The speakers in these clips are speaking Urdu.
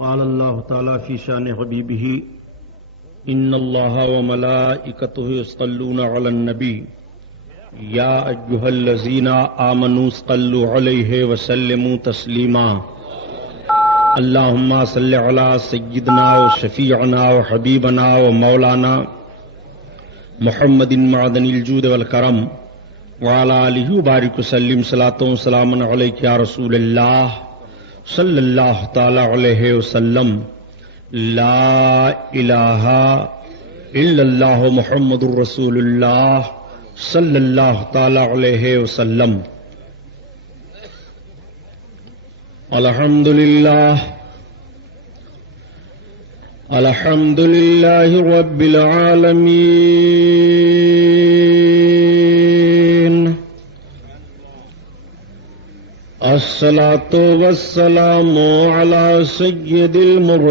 قال الله تعالى في شان حبيبه إن الله وملائكته يصلون على النبي يا أيها الذين آمنوا صلوا عليه وسلموا تسليما اللهم صل على سيدنا وشفيعنا وحبيبنا ومولانا محمد معدن الجود والكرم وعلى آله وبارك وسلم صلاة وسلام عليك يا رسول الله صلی اللہ تعالی علیہ وسلم لا الہ الا اللہ محمد الرسول اللہ صلی اللہ تعالی علیہ وسلم الحمد للہ رب العالمین الصلاة والسلام على سيد المرسلين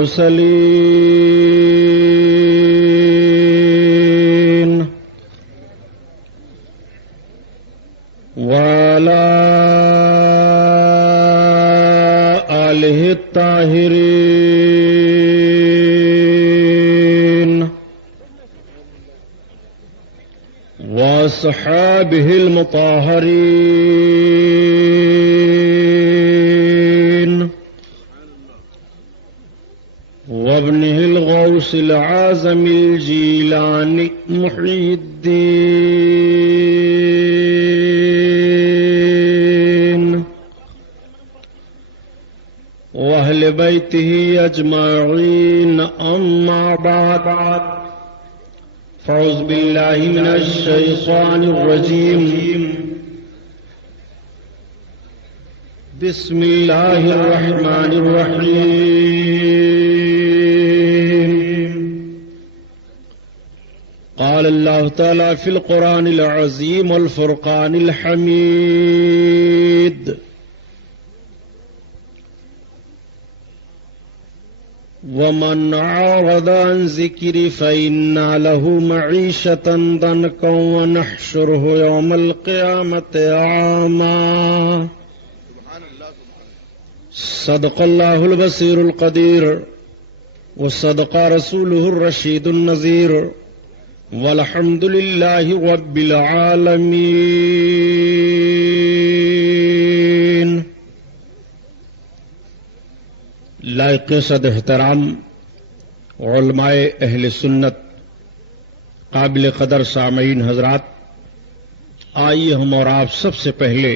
وعلى آله الطاهرين وأصحابه المطهرين وابنه الغوث العازم الجيلاني محي الدين وأهل بيته أجمعين أما بعد فأعوذ بالله من الشيطان الرجيم بسم الله الرحمن الرحيم قال الله تعالى في القرآن العظيم والفرقان الحميد ومن أعرض عن ذكري فإن له معيشة ضنكا ونحشره يوم القيامة أعمى صدق الله البصير القدير وصدق رسوله الرشيد النذير والحمد لله رب العالمين. لائق صد احترام علماء اہل سنت، قابل قدر سامعین حضرات، آئیے ہم اور آپ سب سے پہلے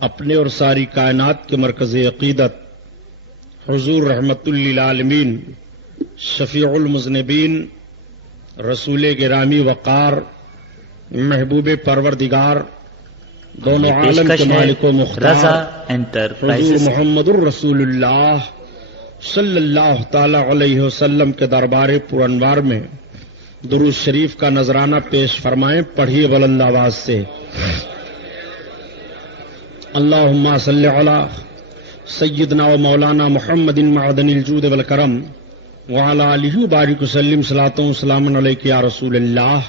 اپنے اور ساری کائنات کے مرکز عقیدت حضور رحمت للعالمین شفیع المذنبین رسول گرامی وقار محبوب پروردگار دونوں عالم کے مالک و مختار حضور محمد الرسول اللہ صلی اللہ تعالی علیہ وسلم کے دربار پر انوار میں درود شریف کا نذرانہ پیش فرمائیں. پڑھیے بلند آواز سے. اللہم صلی علی سیدنا و مولانا محمد معدن الجود والکرم وعلی آلہ وبارک وسلم صلاۃ و سلام علیک یا رسول اللہ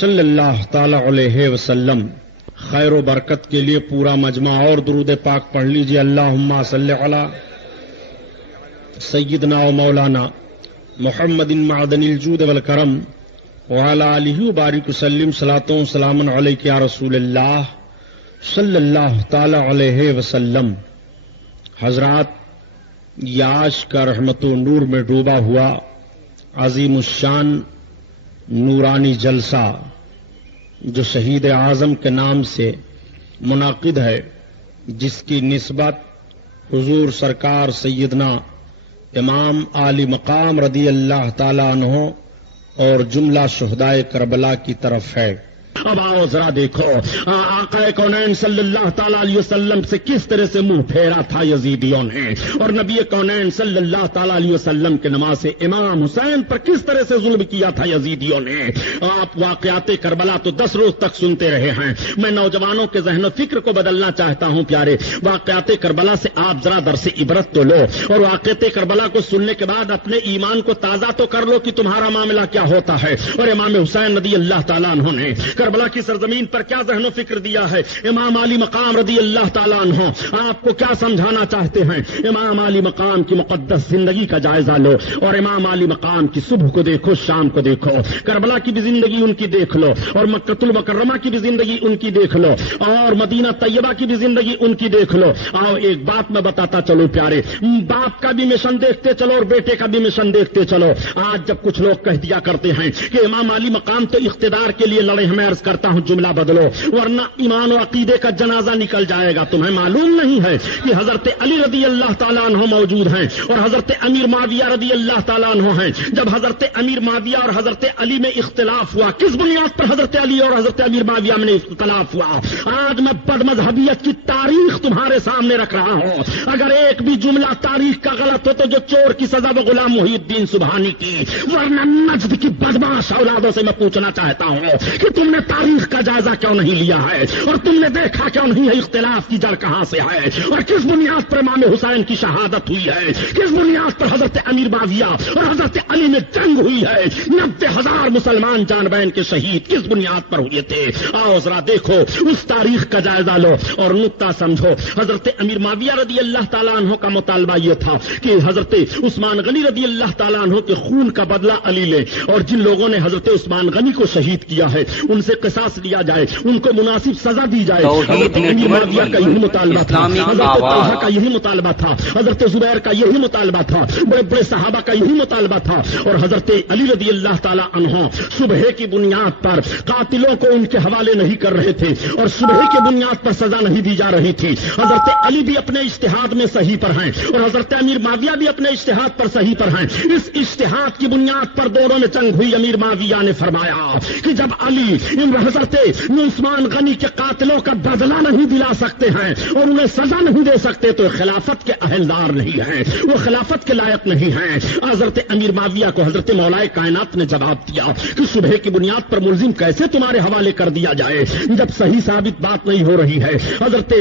صلی اللہ تعالی علیہ وسلم. خیر و برکت کے لیے پورا مجمع اور درود پاک پڑھ لیجیے. اللہم صلی علی سیدنا و مولانا محمد معدن الجود والکرم وعلی آلہ وبارک وسلم صلاۃ و سلام علیک یا رسول اللہ صلی اللہ تعالی علیہ وسلم. حضرات، یاش کا رحمت و نور میں ڈوبا ہوا عظیم الشان نورانی جلسہ جو شہید اعظم کے نام سے منعقد ہے، جس کی نسبت حضور سرکار سیدنا امام عالی مقام رضی اللہ تعالی عنہ اور جملہ شہدائے کربلا کی طرف ہے. اب آؤ ذرا دیکھو آقا کونین صلی اللہ تعالی علیہ وسلم سے کس طرح سے منہ پھیرا تھا یزیدیوں نے، اور نبی کونین صلی اللہ تعالی علیہ وسلم کے نماز امام حسین پر کس طرح سے ظلم کیا تھا یزیدیوں نے. آپ واقعات کربلا تو 10 روز تک سنتے رہے ہیں. میں نوجوانوں کے ذہن و فکر کو بدلنا چاہتا ہوں. پیارے، واقعات کربلا سے آپ ذرا درس عبرت تو لو، اور واقعات کربلا کو سننے کے بعد اپنے ایمان کو تازہ تو کر لو کہ تمہارا معاملہ کیا ہوتا ہے. اور امام حسین رضی اللہ تعالیٰ عنہ نے کربلا کی سرزمین پر کیا ذہن و فکر دیا ہے. امام علی مقام رضی اللہ تعالیٰ عنہ آپ کو کیا سمجھانا چاہتے ہیں. امام علی مقام کی مقدس زندگی کا جائزہ لو اور امام علی مقام کی صبح کو دیکھو, شام کو دیکھو. کربلا کی بھی زندگی ان کی دیکھ لو اور مکہ المکرمہ کی بھی زندگی ان کی دیکھ لو اور مدینہ طیبہ کی بھی زندگی ان کی دیکھ لو. آؤ ایک بات میں بتاتا چلو پیارے, باپ کا بھی مشن دیکھتے چلو اور بیٹے کا بھی مشن دیکھتے چلو. آج جب کچھ لوگ کہہ دیا کرتے ہیں کہ امام علی مقام تو اقتدار کے لیے لڑے, میں عرض کرتا ہوں جملہ بدلو ورنہ ایمان و عقیدے کا جنازہ نکل جائے گا. تمہیں معلوم نہیں ہے کہ حضرت علی رضی اللہ تعالیٰ عنہ موجود ہیں اور حضرت امیر معاویہ رضی اللہ تعالیٰ عنہ ہیں. جب حضرت امیر معاویہ اور حضرت علی میں اختلاف ہوا, کس بنیاد پر حضرت علی اور حضرت امیر معاویہ میں اختلاف ہوا؟ آج میں بد مذہبیت کی تاریخ تمہارے سامنے رکھ رہا ہوں. اگر ایک بھی جملہ تاریخ کا غلط ہو تو جو چور کی سزا وہ غلام محی الدین سبحانی کی, ورنہ نجد کی بدماش اولادوں سے میں پوچھنا چاہتا ہوں کہ تم نے تاریخ کا جائزہ کیوں نہیں لیا ہے اور تم نے دیکھا کیوں نہیں ہے اختلاف کی جڑ کہاں سے ہے اور کس بنیاد پر امام حسین کی شہادت ہوئی ہے, کس بنیاد پر حضرت امیر معاویہ اور حضرت علی میں جنگ ہوئی ہے. 90,000 مسلمان جان بین کے شہید کس بنیاد پر ہوئے تھے؟ آؤ ذرا دیکھو, اس تاریخ کا جائزہ لو اور نقطہ سمجھو. حضرت امیر معاویہ رضی اللہ تعالیٰ عنہ کا مطالبہ یہ تھا کہ حضرت عثمان غنی رضی اللہ تعالیٰ عنہ کے خون کا بدلہ علی لے اور جن لوگوں نے حضرت عثمان غنی کو شہید کیا ہے ان سے قصاص لیا جائے, ان کو مناسب سزا دی جائے. حضرت امیر معاویہ کا یہی مطالبہ تھا, حضرت طلحہ کا یہی مطالبہ تھا, حضرت زبیر کا یہی مطالبہ تھا, بڑے بڑے صحابہ کا یہی مطالبہ تھا. اور حضرت علی رضی اللہ تعالیٰ عنہ صبح کی بنیاد پر قاتلوں کو ان کے حوالے نہیں کر رہے تھے اور صبح کی بنیاد پر سزا نہیں دی جا رہی تھی. حضرت علی بھی اپنے اجتہاد میں صحیح پر ہیں اور حضرت امیر معاویہ بھی اپنے اجتہاد پر صحیح پر ہیں. اس اجتہاد کی بنیاد پر دونوں میں جنگ ہوئی. امیر معاویہ نے فرمایا کہ جب علی حضرت عثمان غنی کے قاتلوں کا بدلہ نہیں دلا سکتے ہیں اور انہیں سزا نہیں دے سکتے تو خلافت کے اہلدار نہیں ہیں, وہ خلافت کے لائق نہیں ہیں. حضرت امیر معاویہ کو حضرت مولا کائنات نے جواب دیا کہ صبح کی بنیاد پر ملزم کیسے تمہارے حوالے کر دیا جائے جب صحیح ثابت بات نہیں ہو رہی ہے. حضرت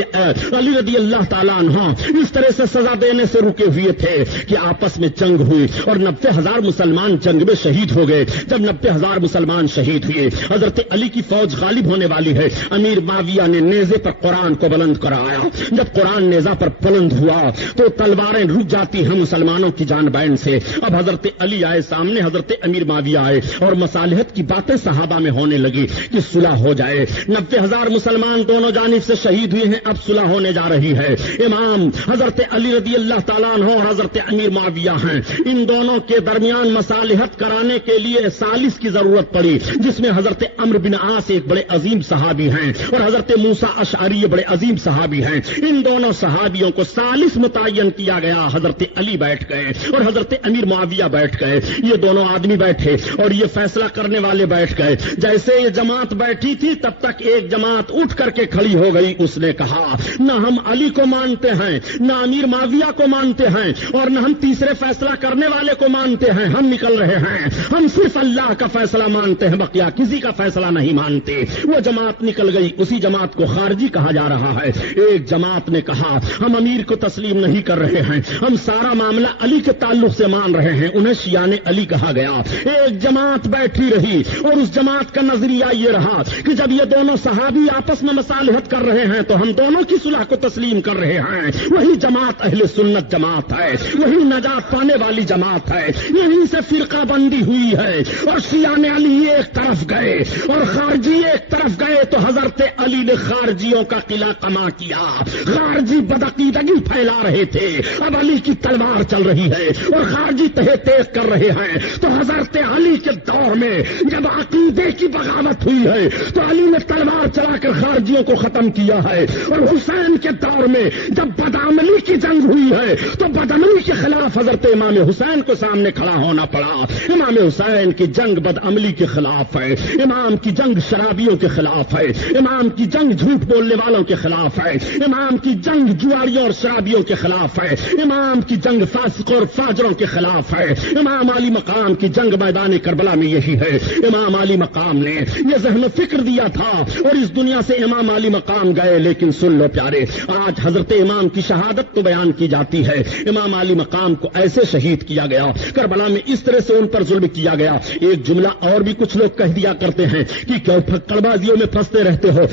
علی رضی اللہ تعالیٰ عنہ اس طرح سے سزا دینے سے رکے ہوئے تھے کہ آپس میں جنگ ہوئی اور 90,000 مسلمان جنگ میں شہید ہو گئے. جب 90,000 مسلمان شہید ہوئے, حضرت علی کی فوج غالب ہونے والی ہے. امیر معاویہ نے نیزے پر قرآن کو بلند کرایا. جب قرآن نیزہ پر بلند ہوا تو تلواریں رک جاتی ہیں مسلمانوں کی جان بین سے. اب حضرت علی آئے سامنے, حضرت امیر معاویہ آئے اور مصالحت کی باتیں صحابہ میں ہونے لگی کہ صلح ہو جائے. 90,000 مسلمان دونوں جانب سے شہید ہوئے ہیں, اب صلح ہونے جا رہی ہے. امام حضرت علی رضی اللہ تعالیٰ عنہ اور حضرت امیر معاویہ ہیں. ان دونوں کے درمیان مصالحت کرانے کے لیے ثالث کی ضرورت پڑی جس میں حضرت عمرو بن عاص ایک بڑے عظیم صحابی ہیں اور حضرت موسیٰ اشعری بڑے عظیم صحابی ہیں. ان دونوں صحابیوں کو ثالث متعین کیا گیا. حضرت علی بیٹھ گئے اور حضرت امیر معاویہ بیٹھ گئے. یہ دونوں آدمی بیٹھے اور یہ فیصلہ کرنے والے بیٹھ گئے. جیسے یہ جماعت بیٹھی تھی تب تک ایک جماعت اٹھ کر کے کھڑی ہو گئی. اس نے کہا نہ ہم علی کو مانتے ہیں, نہ امیر معاویہ کو مانتے ہیں اور نہ ہم تیسرے فیصلہ کرنے والے کو مانتے ہیں. ہم نکل رہے ہیں, ہم صرف اللہ کا فیصلہ مانتے ہیں, بقیہ کسی کا فیصلہ نہیں مانتے. وہ جماعت نکل گئی. اسی جماعت کو خارجی کہا جا رہا ہے. ایک جماعت نے کہا ہم امیر کو تسلیم نہیں کر رہے ہیں, ہم سارا معاملہ علی کے تعلق سے مان رہے ہیں. انہیں شیعان علی کہا گیا. ایک جماعت بیٹھی رہی اور اس جماعت کا نظریہ یہ رہا کہ جب یہ دونوں صحابی آپس میں مصالحت کر رہے ہیں تو ہم دونوں کی صلح کو تسلیم کر رہے ہیں. وہی جماعت اہل سنت جماعت ہے, وہی نجات پانے والی جماعت ہے. یہیں سے فرقہ بندی ہوئی ہے اور شیعان علی ایک طرف گئے اور خارجی ایک طرف گئے تو حضرت علی نے خارجیوں کا قلعہ کما کیا. خارجی بدعقیدگی پھیلا رہے تھے, اب علی کی تلوار چل رہی ہے اور خارجی تہے تیز کر رہے ہیں. تو حضرت علی کے دور میں جب عقیدے کی بغاوت ہوئی ہے تو علی نے تلوار چلا کر خارجیوں کو ختم کیا ہے. اور حسین کے دور میں جب بدعملی کی جنگ ہوئی ہے تو بدعملی کے خلاف حضرت امام حسین کو سامنے کھڑا ہونا پڑا. امام حسین کی جنگ بدعملی کے خلاف ہے, امام کی جنگ شرابیوں کے خلاف ہے, امام کی جنگ جھوٹ بولنے والوں کے خلاف ہے, امام کی جنگ جواریوں اور شرابیوں کے خلاف ہے, امام کی جنگ فاسق اور فاجروں کے خلاف ہے. امام علی مقام کی جنگ میدان کربلا میں یہی ہے. امام علی مقام نے یہ ذہن و فکر دیا تھا اور اس دنیا سے امام علی مقام گئے. لیکن سن لو پیارے, آج حضرت امام کی شہادت تو بیان کی جاتی ہے. امام علی مقام کو ایسے شہید کیا گیا, کربلا میں اس طرح سے ان پر ظلم کیا گیا. ایک جملہ اور بھی کچھ لوگ کہہ دیا کرتے ہیں کہ کیوں پھکڑ بازیوں میں پھنستے رہتے ہو؟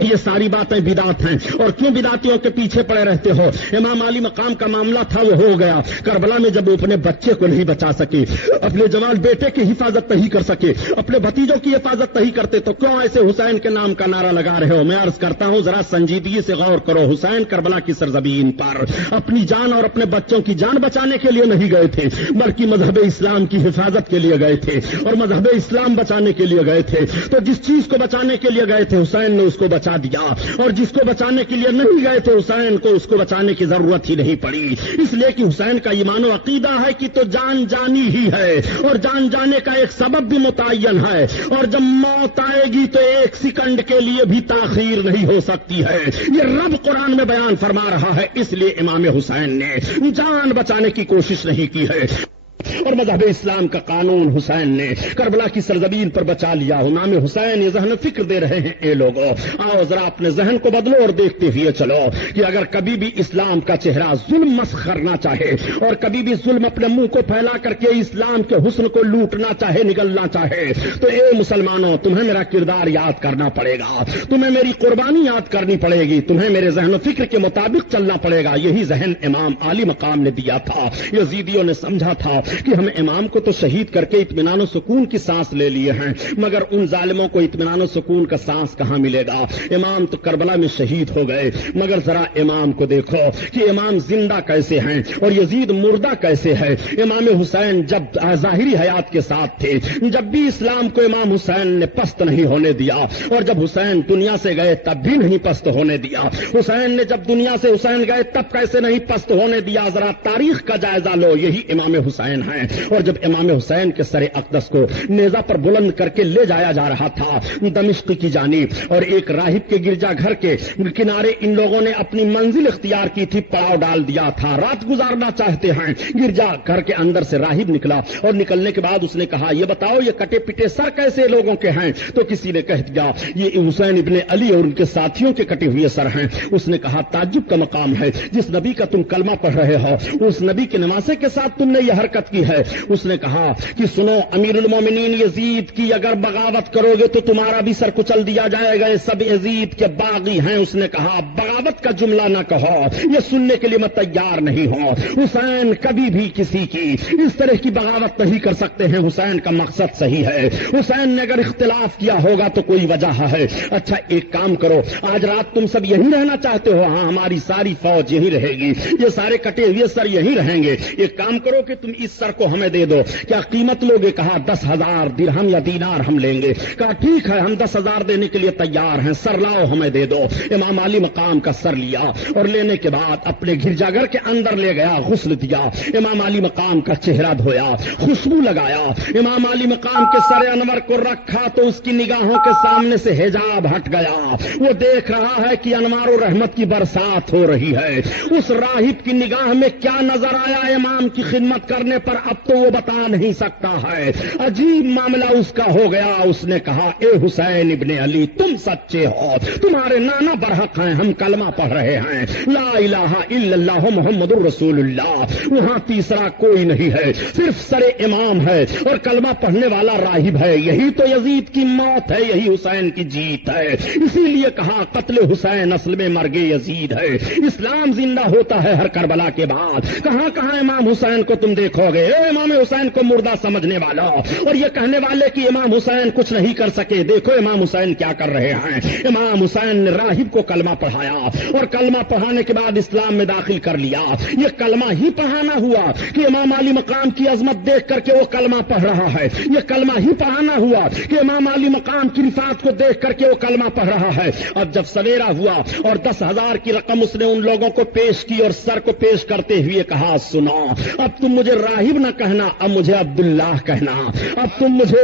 یہ ساری باتیں بدعت ہیں، اور کیوں بدعتیوں کے پیچھے پڑے رہتے ہو؟ امام علی مقام کا معاملہ تھا، وہ ہو گیا۔ کربلا میں جب وہ اپنے بچے کو نہیں بچا سکے، اپنے جوان بیٹے کی حفاظت نہیں کر سکے، اپنے بھتیجوں کی حفاظت نہیں کرتے، تو کیوں ایسے حسین کے نام کا نعرہ لگا رہے ہو؟ میں عرض کرتا ہوں ذرا سنجیدگی سے غور کرو۔ حسین کربلا کی سرزمین پر اپنی جان اور اپنے بچوں کی جان بچانے کے لیے نہیں گئے تھے، بلکہ مذہب اسلام کی حفاظت کے لیے گئے تھے اور مذہب اسلام بچانے کے لیے گئے تھے۔ تو جس چیز کو بچانے کے لیے گئے تھے حسین نے اس کو بچا دیا، اور جس کو بچانے کے لیے نہیں گئے تھے حسین کو اس کو بچانے کی ضرورت ہی نہیں پڑی، اس لیے کہ حسین کا ایمان و عقیدہ ہے کہ تو جان جانی ہی ہے، اور جان جانے کا ایک سبب بھی متعین ہے، اور جب موت آئے گی تو ایک سیکنڈ کے لیے بھی تاخیر نہیں ہو سکتی ہے۔ یہ رب قرآن میں بیان فرما رہا ہے، اس لیے امام حسین نے جان بچانے کی کوشش نہیں کی ہے، اور مذہب اسلام کا قانون حسین نے کربلا کی سرزمین پر بچا لیا۔ امام حسین یہ ذہن فکر دے رہے ہیں، اے لوگوں آؤ ذرا اپنے ذہن کو بدلو اور دیکھتے ہوئے چلو کہ اگر کبھی بھی اسلام کا چہرہ ظلم مسخ کرنا چاہے اور کبھی بھی ظلم اپنے منہ کو پھیلا کر کے اسلام کے حسن کو لوٹنا چاہے، نگلنا چاہے، تو اے مسلمانوں تمہیں میرا کردار یاد کرنا پڑے گا، تمہیں میری قربانی یاد کرنی پڑے گی، تمہیں میرے ذہن و فکر کے مطابق چلنا پڑے گا۔ یہی ذہن امام علی مقام نے دیا تھا۔ یزیدیوں نے سمجھا تھا کہ ہم امام کو تو شہید کر کے اطمینان و سکون کی سانس لے لیے ہیں، مگر ان ظالموں کو اطمینان و سکون کا سانس کہاں ملے گا؟ امام تو کربلا میں شہید ہو گئے، مگر ذرا امام کو دیکھو کہ امام زندہ کیسے ہیں اور یزید مردہ کیسے ہے۔ امام حسین جب ظاہری حیات کے ساتھ تھے، جب بھی اسلام کو امام حسین نے پست نہیں ہونے دیا، اور جب حسین دنیا سے گئے تب بھی نہیں پست ہونے دیا۔ حسین نے جب دنیا سے حسین گئے تب کیسے نہیں پست ہونے دیا؟ ذرا تاریخ کا جائزہ لو، یہی امام حسین ہیں۔ اور جب امام حسین کے سر اقدس کو نیزہ پر بلند کر کے لے جایا جا رہا تھا دمشق کی جانب، اور ایک راہب کے گرجا گھر کے کنارے ان لوگوں نے اپنی منزل اختیار کی تھی، پڑاؤ ڈال دیا تھا، رات گزارنا چاہتے ہیں۔ گرجا گھر کے اندر سے راہب نکلا، اور نکلنے کے بعد اس نے کہا یہ بتاؤ یہ کٹے پٹے سر کیسے لوگوں کے ہیں؟ تو کسی نے کہہ دیا یہ حسین ابن علی اور ان کے ساتھیوں کے کٹے ہوئے سر ہیں۔ اس نے کہا تعجب کا مقام ہے، جس نبی کا تم کلمہ پڑھ رہے ہو اس نبی کے نواسے کے ساتھ تم نے یہ حرکت کی ہے۔ اس نے کہا کہ سنو امیر المومنین یزید کی اگر بغاوت کرو گے تو تمہارا بھی سر کچل دیا جائے گا، یہ سب یزید کے باغی ہیں۔ اس نے کہا بغاوت کا جملہ نہ کہو، یہ سننے کے لیے میں تیار نہیں ہوں۔ حسین کبھی بھی کسی کی اس طرح کی بغاوت نہیں کر سکتے ہیں، حسین کا مقصد صحیح ہے۔ حسین نے اگر اختلاف کیا ہوگا تو کوئی وجہ ہے۔ اچھا ایک کام کرو، آج رات تم سب یہیں رہنا چاہتے ہو؟ ہاں ہماری ساری فوج یہیں رہے گی، یہ سارے کٹے ہوئے سر یہیں رہیں گے۔ ایک کام کرو کہ تم اس سر کو ہمیں دے دو، کیا قیمت لوگے؟ کہا 10,000 درہم یا دینار ہم لیں گے۔ کہا ٹھیک ہے ہم 10,000 دینے کے لیے تیار ہیں، سر لاؤ ہمیں دے دو۔ امام علی مقام کا سر لیا اور لینے کے بعد اپنے گرجا گھر کے اندر لے گیا، غسل دیا، امام علی مقام کا چہرہ دھویا، خوشبو لگایا، امام علی مقام کے سر انور کو رکھا تو اس کی نگاہوں کے سامنے سے حجاب ہٹ گیا، وہ دیکھ رہا ہے کہ انوار و رحمت کی برسات ہو رہی ہے۔ اس راہب کی نگاہ میں کیا نظر آیا امام کی خدمت کرنے پر اب تو وہ بتا نہیں سکتا ہے، عجیب معاملہ اس کا ہو گیا۔ اس نے کہا اے حسین ابن علی تم سچے ہو، تمہارے نانا برحق ہیں، ہم کلمہ پڑھ رہے ہیں لا الہ الا اللہ محمد الرسول اللہ، وہاں تیسرا کوئی نہیں ہے، صرف سر امام ہے اور کلمہ پڑھنے والا راہب ہے۔ یہی تو یزید کی موت ہے، یہی حسین کی جیت ہے۔ اسی لیے کہا قتل حسین اصل میں مرگ یزید ہے، اسلام زندہ ہوتا ہے ہر کربلا کے بعد۔ کہاں کہاں امام حسین کو تم دیکھو گے؟ اے امام حسین کو مردہ سمجھنے والا اور یہ کہنے والے کہ امام حسین کچھ نہیں کر سکے، دیکھو امام حسین کیا کر رہے ہیں۔ امام حسین نے راہب کو کلمہ پڑھایا اور کلمہ پڑھانے کے بعد اسلام میں داخل کر لیا۔ یہ کلمہ ہی پڑھانا ہوا کہ امام علی مقام کی عظمت دیکھ کر کے وہ کلمہ پڑھ رہا ہے، یہ کلمہ ہی پڑھانا ہوا کہ امام علی مقام کی رفعت کو دیکھ کر کے وہ کلمہ پڑھ رہا ہے۔ اب جب سویرا ہوا اور 10,000 کی رقم اس نے ان لوگوں کو پیش کی اور سر کو پیش کرتے ہوئے کہا سنو اب تم مجھے راہب نہ کہنا، اب مجھے عبداللہ کہنا، اب تم مجھے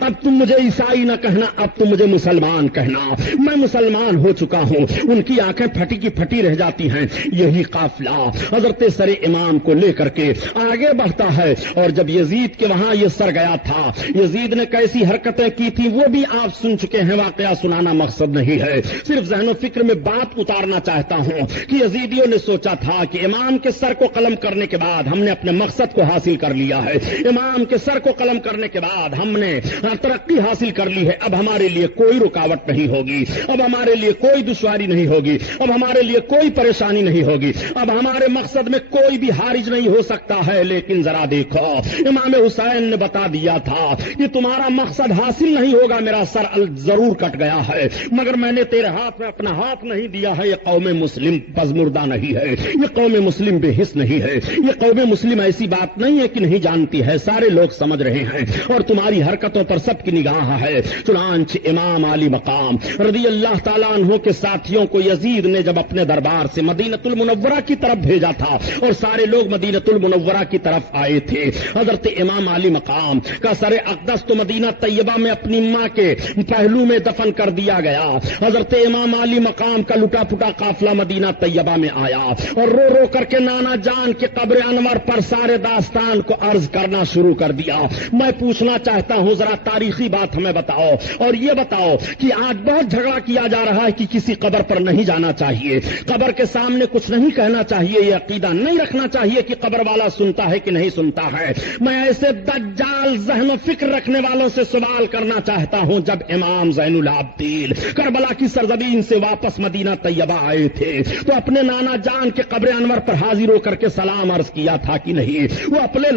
اب تم مجھے عیسائی نہ کہنا، اب تم مجھے مسلمان کہنا، میں مسلمان ہو چکا ہوں۔ ان کی آنکھیں پھٹی کی پھٹی رہ جاتی ہیں۔ یہی قافلہ حضرت سر امام کو لے کر کے آگے بڑھتا ہے، اور جب یزید کے وہاں یہ سر گیا تھا، یزید نے کیسی حرکتیں کی تھی وہ بھی آپ سن چکے ہیں، واقعہ سنانا مقصد نہیں ہے، صرف ذہن و فکر میں بات اتارنا چاہتا ہوں کہ یزیدیوں نے سوچا تھا کہ امام کے سر کو قلم کرنے کے بعد ہم نے اپنے مقصد رفعت کو حاصل کر لیا ہے، امام کے سر کو قلم کرنے کے بعد ہم نے ترقی حاصل کر لی ہے، اب ہمارے لیے کوئی رکاوٹ نہیں ہوگی، اب ہمارے لیے کوئی دشواری نہیں ہوگی، اب ہمارے لیے کوئی پریشانی نہیں ہوگی، اب ہمارے مقصد میں کوئی بھی حارج نہیں ہو سکتا ہے۔ لیکن ذرا دیکھو، امام حسین نے بتا دیا تھا کہ تمہارا مقصد حاصل نہیں ہوگا، میرا سر ضرور کٹ گیا ہے مگر میں نے تیرے ہاتھ میں اپنا ہاتھ نہیں دیا ہے۔ یہ قوم مسلم پزمردہ نہیں ہے، یہ قوم مسلم بے حس نہیں ہے، یہ قوم مسلم ایسی بات نہیں ہے کہ نہیں جانتی ہے، سارے لوگ سمجھ رہے ہیں اور تمہاری حرکتوں پر سب کی نگاہ ہے۔ چنانچہ امام علی مقام رضی اللہ تعالیٰ عنہ کے ساتھیوں کو یزید نے جب اپنے دربار سے مدینۃ المنورہ کی طرف بھیجا تھا اور سارے لوگ مدینۃ المنورہ کی طرف آئے تھے، حضرت امام علی مقام کا سر اقدس تو مدینہ طیبہ میں اپنی ماں کے پہلو میں دفن کر دیا گیا۔ حضرت امام علی مقام کا لٹا پٹا قافلہ مدینہ طیبہ میں آیا اور رو رو کر کے نانا جان کے قبر انور پر سارے داستان کو عرض کرنا شروع کر دیا۔ میں پوچھنا چاہتا ہوں، ذرا تاریخی بات ہمیں بتاؤ اور یہ بتاؤ کہ آج بہت جھگڑا کیا جا رہا ہے کہ کسی قبر پر نہیں جانا چاہیے، قبر کے سامنے کچھ نہیں کہنا چاہیے، یہ عقیدہ نہیں رکھنا چاہیے کہ قبر والا سنتا ہے کہ نہیں سنتا ہے۔ میں ایسے دجال ذہن و فکر رکھنے والوں سے سوال کرنا چاہتا ہوں، جب امام زین العابدین کربلا کی سرزمین سے واپس مدینہ طیبہ آئے تھے تو اپنے نانا جان کے قبر انور پر حاضر ہو کر کے سلام عرض کیا تھا کہ نہیں؟ وہ اپنے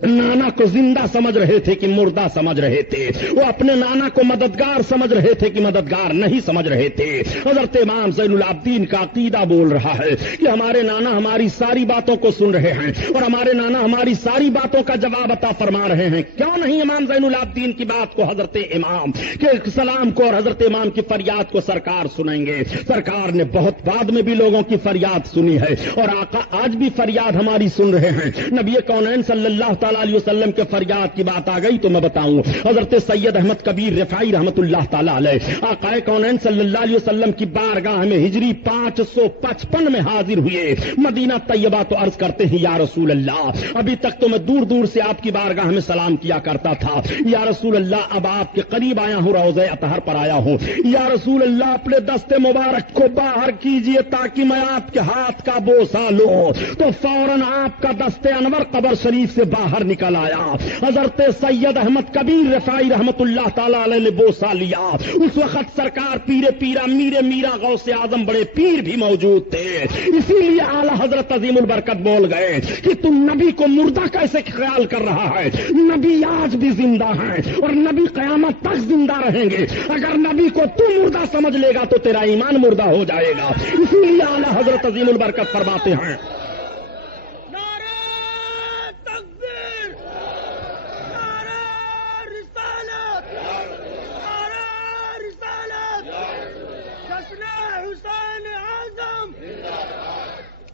نانا کو زندہ سمجھ رہے تھے کہ مردہ سمجھ رہے تھے، وہ اپنے نانا کو مددگار سمجھ رہے تھے کہ مددگار نہیں سمجھ رہے تھے۔ حضرت امام زین العابدین کا عقیدہ بول رہا ہے کہ ہمارے نانا ہماری ساری باتوں کو سن رہے ہیں اور ہمارے نانا ہماری ساری باتوں کا جواب عطا فرما رہے ہیں، کیوں نہیں امام زین العابدین کی بات کو، حضرت امام کے سلام کو اور حضرت امام کی فریاد کو سرکار سنیں گے؟ سرکار نے بہت بعد میں بھی لوگوں کی فریاد سنی ہے اور آقا آج بھی فریاد ہماری سن رہے ہیں۔ نبی کونین صلی اللہ تعالیٰ علیہ وسلم کے فریاد کی بات آ گئی تو میں بتاؤں، حضرت سید احمد کبیر رفاعی رحمت اللہ تعالیٰ علیہ آقا کونین صلی اللہ علیہ وسلم کی بارگاہ میں ہجری 555 میں حاضر ہوئے مدینہ طیبہ تو عرض کرتے ہیں، یا رسول اللہ، ابھی تک تو میں دور دور سے آپ کی بارگاہ میں سلام کیا کرتا تھا، یا رسول اللہ اب آپ کے قریب آیا ہوں، روضہ اطہر پر آیا ہوں، یا رسول اللہ اپنے دست مبارک کو باہر کیجئے تاکہ میں آپ کے ہاتھ کا بوسہ لوں۔ تو فوراً آپ کا دست انور قبر شریف سے باہر نکل آیا۔ حضرت سید احمد کبیر رفاعی رحمت اللہ تعالیٰ علیہ نے بوسہ لیا۔ اس وقت سرکار پیر پیرا میرے میرا غوث اعظم بڑے پیر بھی موجود تھے، اسی لیے اعلیٰ حضرت عظیم البرکت بول گئے کہ تم نبی کو مردہ کیسے خیال کر رہا ہے؟ نبی آج بھی زندہ ہیں اور نبی قیامت تک زندہ رہیں گے، اگر نبی کو تو مردہ سمجھ لے گا تو تیرا ایمان مردہ ہو جائے گا۔ اسی لیے اعلیٰ حضرت عظیم البرکت فرماتے ہیں،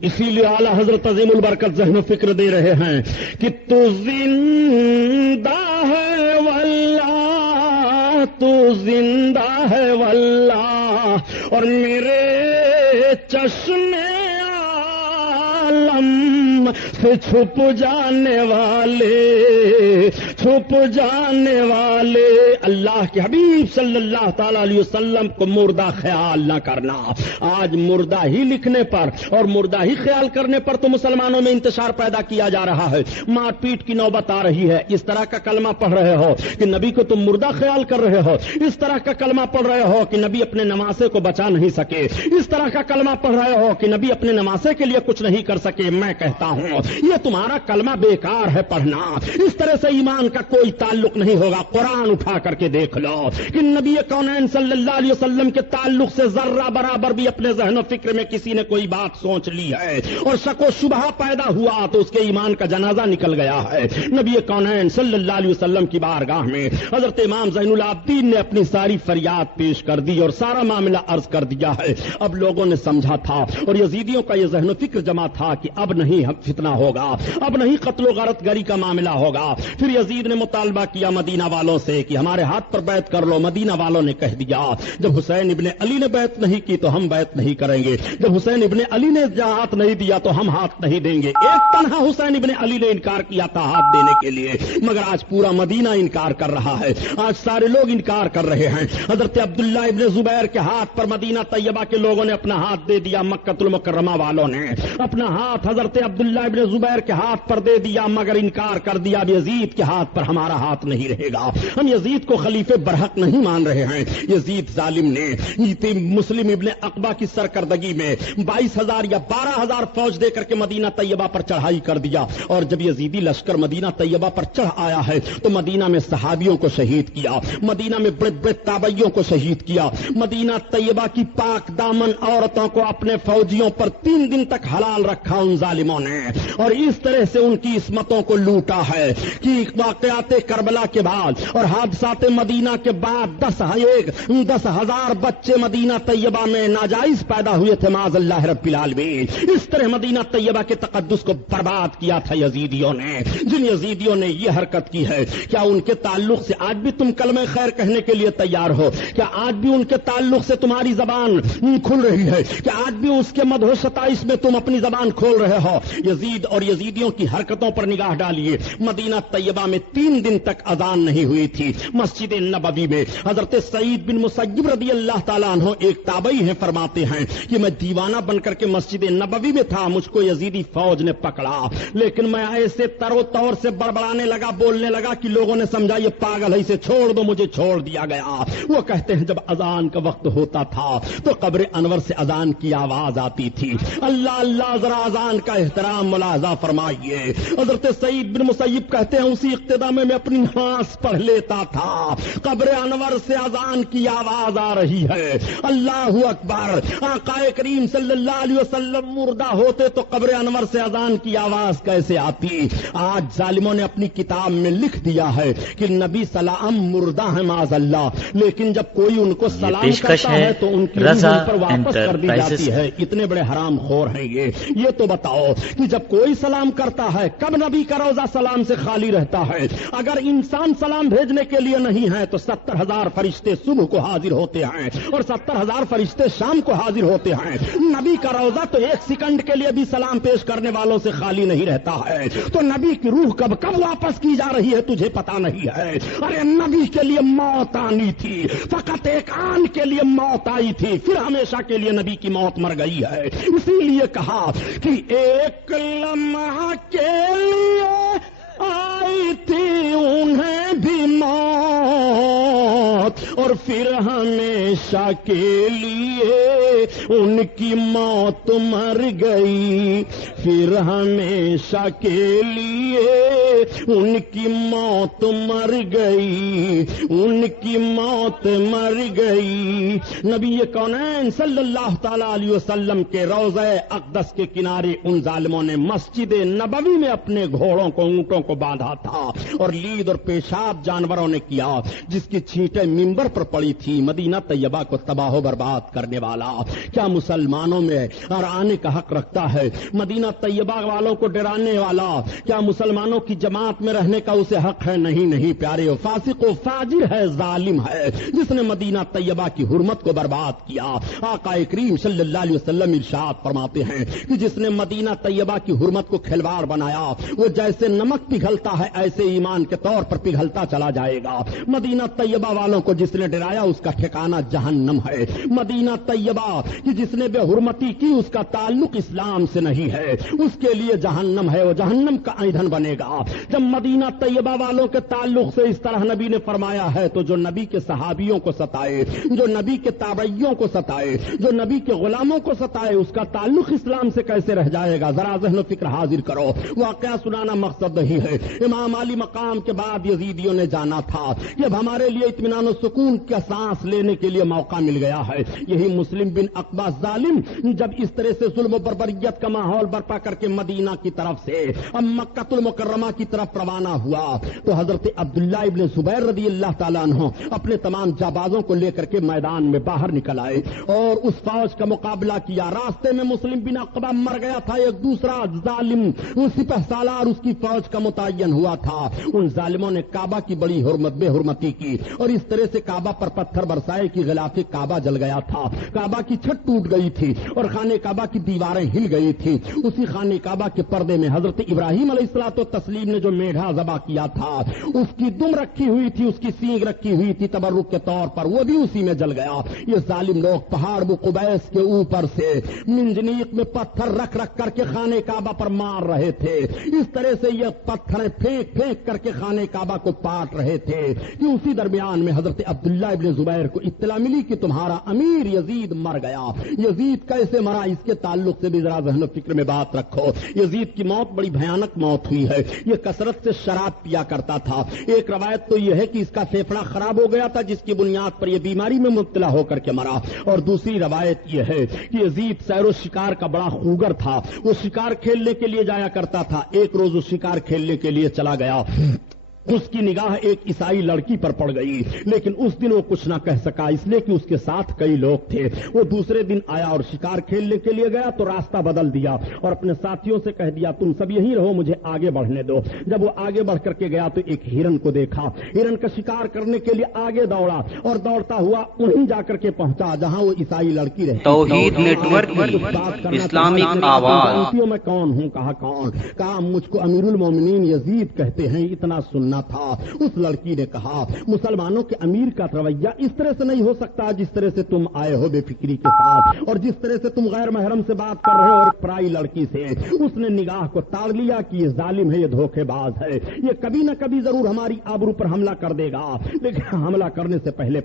اسی لیے اعلیٰ حضرت عظیم البرکت ذہن و فکر دے رہے ہیں کہ تو زندہ ہے واللہ، تو زندہ ہے واللہ، اور میرے چشم عالم سے چھپ جانے والے، چھپ جانے والے اللہ کے حبیب صلی اللہ تعالی علیہ وسلم کو مردہ خیال نہ کرنا۔ آج مردہ ہی لکھنے پر اور مردہ ہی خیال کرنے پر تو مسلمانوں میں انتشار پیدا کیا جا رہا ہے، مار پیٹ کی نوبت آ رہی ہے۔ اس طرح کا کلمہ پڑھ رہے ہو کہ نبی کو تم مردہ خیال کر رہے ہو، اس طرح کا کلمہ پڑھ رہے ہو کہ نبی اپنے نواسے کو بچا نہیں سکے، اس طرح کا کلمہ پڑھ رہے ہو کہ نبی اپنے نواسے کے لیے کچھ نہیں کر سکے، میں کہتا ہوں یہ تمہارا کلمہ بیکار ہے پڑھنا، اس طرح سے ایمان کا کوئی تعلق نہیں ہوگا۔ قرآن اٹھا کر کے دیکھ لو کہ نبی کونین صلی اللہ علیہ وسلم کے تعلق سے ذرہ برابر بھی اپنے ذہن و فکر میں کسی نے کوئی بات سوچ لی ہے اور شک و شبہ پیدا ہوا تو اس کے ایمان کا جنازہ نکل گیا ہے۔ نبی کونین صلی اللہ علیہ وسلم کی بارگاہ میں حضرت امام زین العابدین نے اپنی ساری فریاد پیش کر دی اور سارا معاملہ عرض کر دیا ہے۔ اب لوگوں نے سمجھا تھا اور یزیدیوں کا یہ ذہن و فکر جمع تھا کہ اب نہیں فتنہ ہوگا، اب نہیں قتل و غارت گری کا معاملہ ہوگا۔ پھر یزید یزید نے مطالبہ کیا مدینہ والوں سے کہ ہمارے ہاتھ پر بیعت کر لو. مدینہ والوں نے کہہ دیا جب حسین ابن علی نے بیعت نہیں کی تو ہم بیعت نہیں کریں گے, جب حسین ابن علی نے ہاتھ نہیں دیا تو ہم ہاتھ نہیں دیں گے. ایک تنہا حسین ابن علی نے انکار کیا تھا ہاتھ دینے کے لیے, مگر آج پورا مدینہ انکار کر رہا ہے, آج سارے لوگ انکار کر رہے ہیں. حضرت عبداللہ ابن زبیر کے ہاتھ پر مدینہ طیبہ کے لوگوں نے اپنا ہاتھ دے دیا, مکہ المکرمہ والوں نے اپنا ہاتھ حضرت عبداللہ ابن زبیر کے ہاتھ پر دے دیا, مگر انکار کر دیا اب یزید کے ہاتھ پر ہمارا ہاتھ نہیں رہے گا, ہم یزید کو خلیفے برحق نہیں مان رہے ہیں. یزید ظالم نے مسلم ابن عقبہ کی سرکردگی میں 22,000 یا 12,000 فوج دے کر کے مدینہ طیبہ پر چڑھائی کر دیا, اور جب یزیدی لشکر مدینہ طیبہ پر چڑھ آیا ہے تو مدینہ میں صحابیوں کو شہید کیا, مدینہ میں بڑے بڑے تابعیوں کو شہید کیا, مدینہ طیبہ کی پاک دامن عورتوں کو اپنے فوجیوں پر 3 دن تک حلال رکھا ان ظالموں نے, اور اس طرح سے ان کی عصمتوں کو لوٹا ہے کہ واقعات کربلا کے بعد اور حادثات مدینہ کے بعد 10,000 بچے مدینہ طیبہ میں ناجائز پیدا ہوئے تھے معاذ اللہ رب العالمین. اس طرح مدینہ طیبہ کے تقدس کو برباد کیا تھا یزیدیوں نے. جن یزیدیوں نے یہ حرکت کی ہے, کیا ان کے تعلق سے آج بھی تم کلمہ خیر کہنے کے لیے تیار ہو؟ کیا آج بھی ان کے تعلق سے تمہاری زبان کھل رہی ہے؟ کیا آج بھی اس کے مدح و ستائش میں تم اپنی زبان کھول رہے ہو؟ یزید اور یزیدیوں کی حرکتوں پر نگاہ ڈالیے. مدینہ طیبہ میں 3 دن تک اذان نہیں ہوئی تھی. مسجد نبوی میں حضرت سعید بن مسیب رضی اللہ تعالیٰ عنہ ایک تابعی ہیں, فرماتے ہیں کہ میں دیوانہ بن کر کے مسجد نبوی میں تھا, مجھ کو یزیدی فوج نے پکڑا, لیکن میں ایسے تر و طور سے بڑبڑانے لگا, بولنے لگا کہ لوگوں نے سمجھا یہ پاگل ہے, اسے چھوڑ دو, مجھے چھوڑ دیا گیا. وہ کہتے ہیں جب اذان کا وقت ہوتا تھا تو قبر انور سے اذان کی آواز آتی تھی. اللہ اللہ, ذرا اذان کا احترام ملاحظہ فرمائیے. حضرت سعید بن مسیب کہتے ہیں اسی اقتدا میں اپنی نماز پڑھ لیتا تھا, قبر انور سے اذان کی آواز آ رہی ہے, اللہ اکبر. آقا کریم صلی اللہ علیہ وسلم مردہ ہوتے تو قبر انور سے اذان کی آواز کیسے آتی؟ آج ظالموں نے اپنی کتاب میں لکھ دیا ہے کہ نبی سلام مردہ ہیں معاذ اللہ, لیکن جب کوئی ان کو سلام کرتا ہے تو ان کی روح پر واپس کر دی جاتی ہے. اتنے بڑے حرام خور ہیں یہ تو بتاؤ کہ جب کوئی سلام کرتا ہے کب نبی کا روزہ سلام سے خالی رہتا ہے؟ اگر انسان سلام بھیجنے کے لیے نہیں ہے تو 70,000 فرشتے صبح کو حاضر ہوتے ہیں اور 70,000 فرشتے شام کو حاضر ہوتے ہیں. نبی کا روزہ تو 1 سیکنڈ کے لیے بھی سلام پیش کرنے والوں سے خالی نہیں رہتا ہے, تو نبی کی روح کب واپس کی جا رہی ہے تجھے پتا نہیں ہے؟ ارے نبی کے لیے موت آنی تھی, فقط ایک آن کے لیے موت آئی تھی, پھر ہمیشہ کے لیے نبی کی موت مر گئی ہے. اسی لیے کہا کہ ایک لمحہ کے لیے آئی تھی انہیں بھی موت اور پھر ہمیشہ کے لیے ان کی موت مر گئی, پھر ہمیشہ کے لیے ان کی موت مر گئی, ان کی موت مر گئی. نبی کونین صلی اللہ تعالی علیہ وسلم کے روضہ اقدس کے کنارے ان ظالموں نے مسجد نبوی میں اپنے گھوڑوں کو اونٹوں کو باندھا تھا اور لید اور پیشاب جانوروں نے کیا, جس کی چھینٹیں منبر پر پڑی تھی. مدینہ طیبہ کو تباہ و برباد کرنے والا کیا مسلمانوں میں اور آنے کا حق رکھتا ہے؟ مدینہ طیبہ والوں کو ڈرانے والا کیا مسلمانوں کی جماعت میں رہنے کا اسے حق ہے؟ نہیں نہیں پیارے, فاسق و فاجر ہے, ظالم ہے جس نے مدینہ طیبہ کی حرمت کو برباد کیا. آقا کریم صلی اللہ علیہ وسلم ارشاد فرماتے ہیں کہ جس نے مدینہ طیبہ کی حرمت کو کھلواڑ بنایا وہ جیسے نمک پگھلتا ہے ایسے ایمان کے طور پر پگھلتا چلا جائے گا. مدینہ طیبہ والوں کو جس نے ڈرایا اس کا ٹھکانہ جہنم ہے. مدینہ طیبہ کہ جس نے بے حرمتی کی اس کا تعلق اسلام سے نہیں ہے, اس کے لیے جہنم ہے, وہ جہنم کا ایندھن بنے گا. جب مدینہ طیبہ والوں کے تعلق سے اس طرح نبی نے فرمایا ہے تو جو نبی کے صحابیوں کو ستائے, جو نبی کے تابعیوں کو ستائے, جو نبی کے غلاموں کو ستائے, اس کا تعلق اسلام سے کیسے رہ جائے گا؟ ذرا ذہن و فکر حاضر کرو. واقعہ سنانا مقصد نہیں ہے. امام علی مقام کے بعد یزیدیوں نے جانا تھا کہ اب ہمارے لیے اطمینان و سکون کا سانس لینے کے لیے موقع مل گیا ہے. یہی مسلم بن عقبہ ظالم جب اس طرح سے ظلم و بربریت کا ماحول برپا پا کر کے مدینہ کی طرف سے اب مکہ المکرمہ کی طرف روانہ ہوا تو حضرت عبداللہ ابن زبیر رضی اللہ تعالیٰ عنہ اپنے تمام جانبازوں کو لے کر کے میدان میں باہر نکل آئے اور اس فوج کا مقابلہ کیا. راستے میں مسلم بن عقبہ مر گیا تھا. ایک دوسرا ظالم سپہ سالار اس کی فوج کا متعین ہوا تھا. ان ظالموں نے کعبہ کی بڑی بے حرمتی کی اور اس طرح سے کعبہ پر پتھر برسائے کہ غلاف کعبہ جل گیا تھا. کعبہ کی چھت ٹوٹ گئی تھی اور خانہ کعبہ کی دیواریں ہل گئی تھی. اسی خانہ کعبہ کے پردے میں حضرت ابراہیم علیہ الصلوۃ والتسلیم نے جو میڑھا ذبح کیا تھا اس کی دم رکھی ہوئی تھی, اس کی سینگ رکھی ہوئی تھی تبرک کے طور پر, وہ بھی اسی میں جل گیا. یہ ظالم لوگ پہاڑ ابو قبیس کے اوپر سے منجنیق میں پتھر رکھ رکھ کر کے خانہ کعبہ پر مار رہے تھے. اس طرح سے یہ پتھر پھینک پھینک کر کے خانہ کعبہ کو پاٹ رہے تھے کہ اسی درمیان میں حضرت عبداللہ ابن زبیر کو اطلاع ملی کہ تمہارا امیر یزید مر گیا. یزید کیسے مرا اس کے تعلق سے بھی ذرا ذہن و فکر میں بات رکھو. یزید کی موت بڑی بھیانک موت ہوئی ہے. یہ کثرت سے شراب پیا کرتا تھا. ایک روایت تو یہ ہے کہ اس کا پھیپھڑا خراب ہو گیا تھا جس کی بنیاد پر یہ بیماری میں مبتلا ہو کر کے مرا. اور دوسری روایت یہ ہے کہ یزید سیر و شکار کا بڑا خوگر تھا. وہ شکار کھیلنے کے لیے جایا کرتا تھا. ایک روز وہ شکار کھیلنے کے لیے چلا گیا. اس کی نگاہ ایک عیسائی لڑکی پر پڑ گئی لیکن اس دن وہ کچھ نہ کہہ سکا اس لیے کہ اس کے ساتھ کئی لوگ تھے. وہ دوسرے دن آیا اور شکار کھیلنے کے لیے گیا تو راستہ بدل دیا اور اپنے ساتھیوں سے کہہ دیا تم سب یہیں رہو, مجھے آگے بڑھنے دو. جب وہ آگے بڑھ کر کے گیا تو ایک ہرن کو دیکھا. ہرن کا شکار کرنے کے لیے آگے دوڑا اور دوڑتا ہوا وہیں جا کر کے پہنچا جہاں وہ عیسائی لڑکی رہتی. توحید نیٹ ورک اسلامک آواز. میں کون ہوں؟ کہا کون؟ کہا مجھ کو امیر المومنین یزید کہتے ہیں. اتنا سننا تھا. اس لڑکی نے کہا مسلمانوں کے امیر کا رویہ اس طرح سے نہیں ہو سکتا جس طرح سے تم آئے ہو بے فکری کے ساتھ اور جس طرح سے تم غیر محرم سے بات کر رہے ہو اور ایک پرائی لڑکی سے. اس نے نگاہ کو تاڑ لیا کہ یہ ظالم ہے, یہ دھوکے باز ہے, یہ کبھی نہ کبھی ضرور ہماری آبرو پر حملہ کر دے گا لیکن حملہ کرنے سے پہلے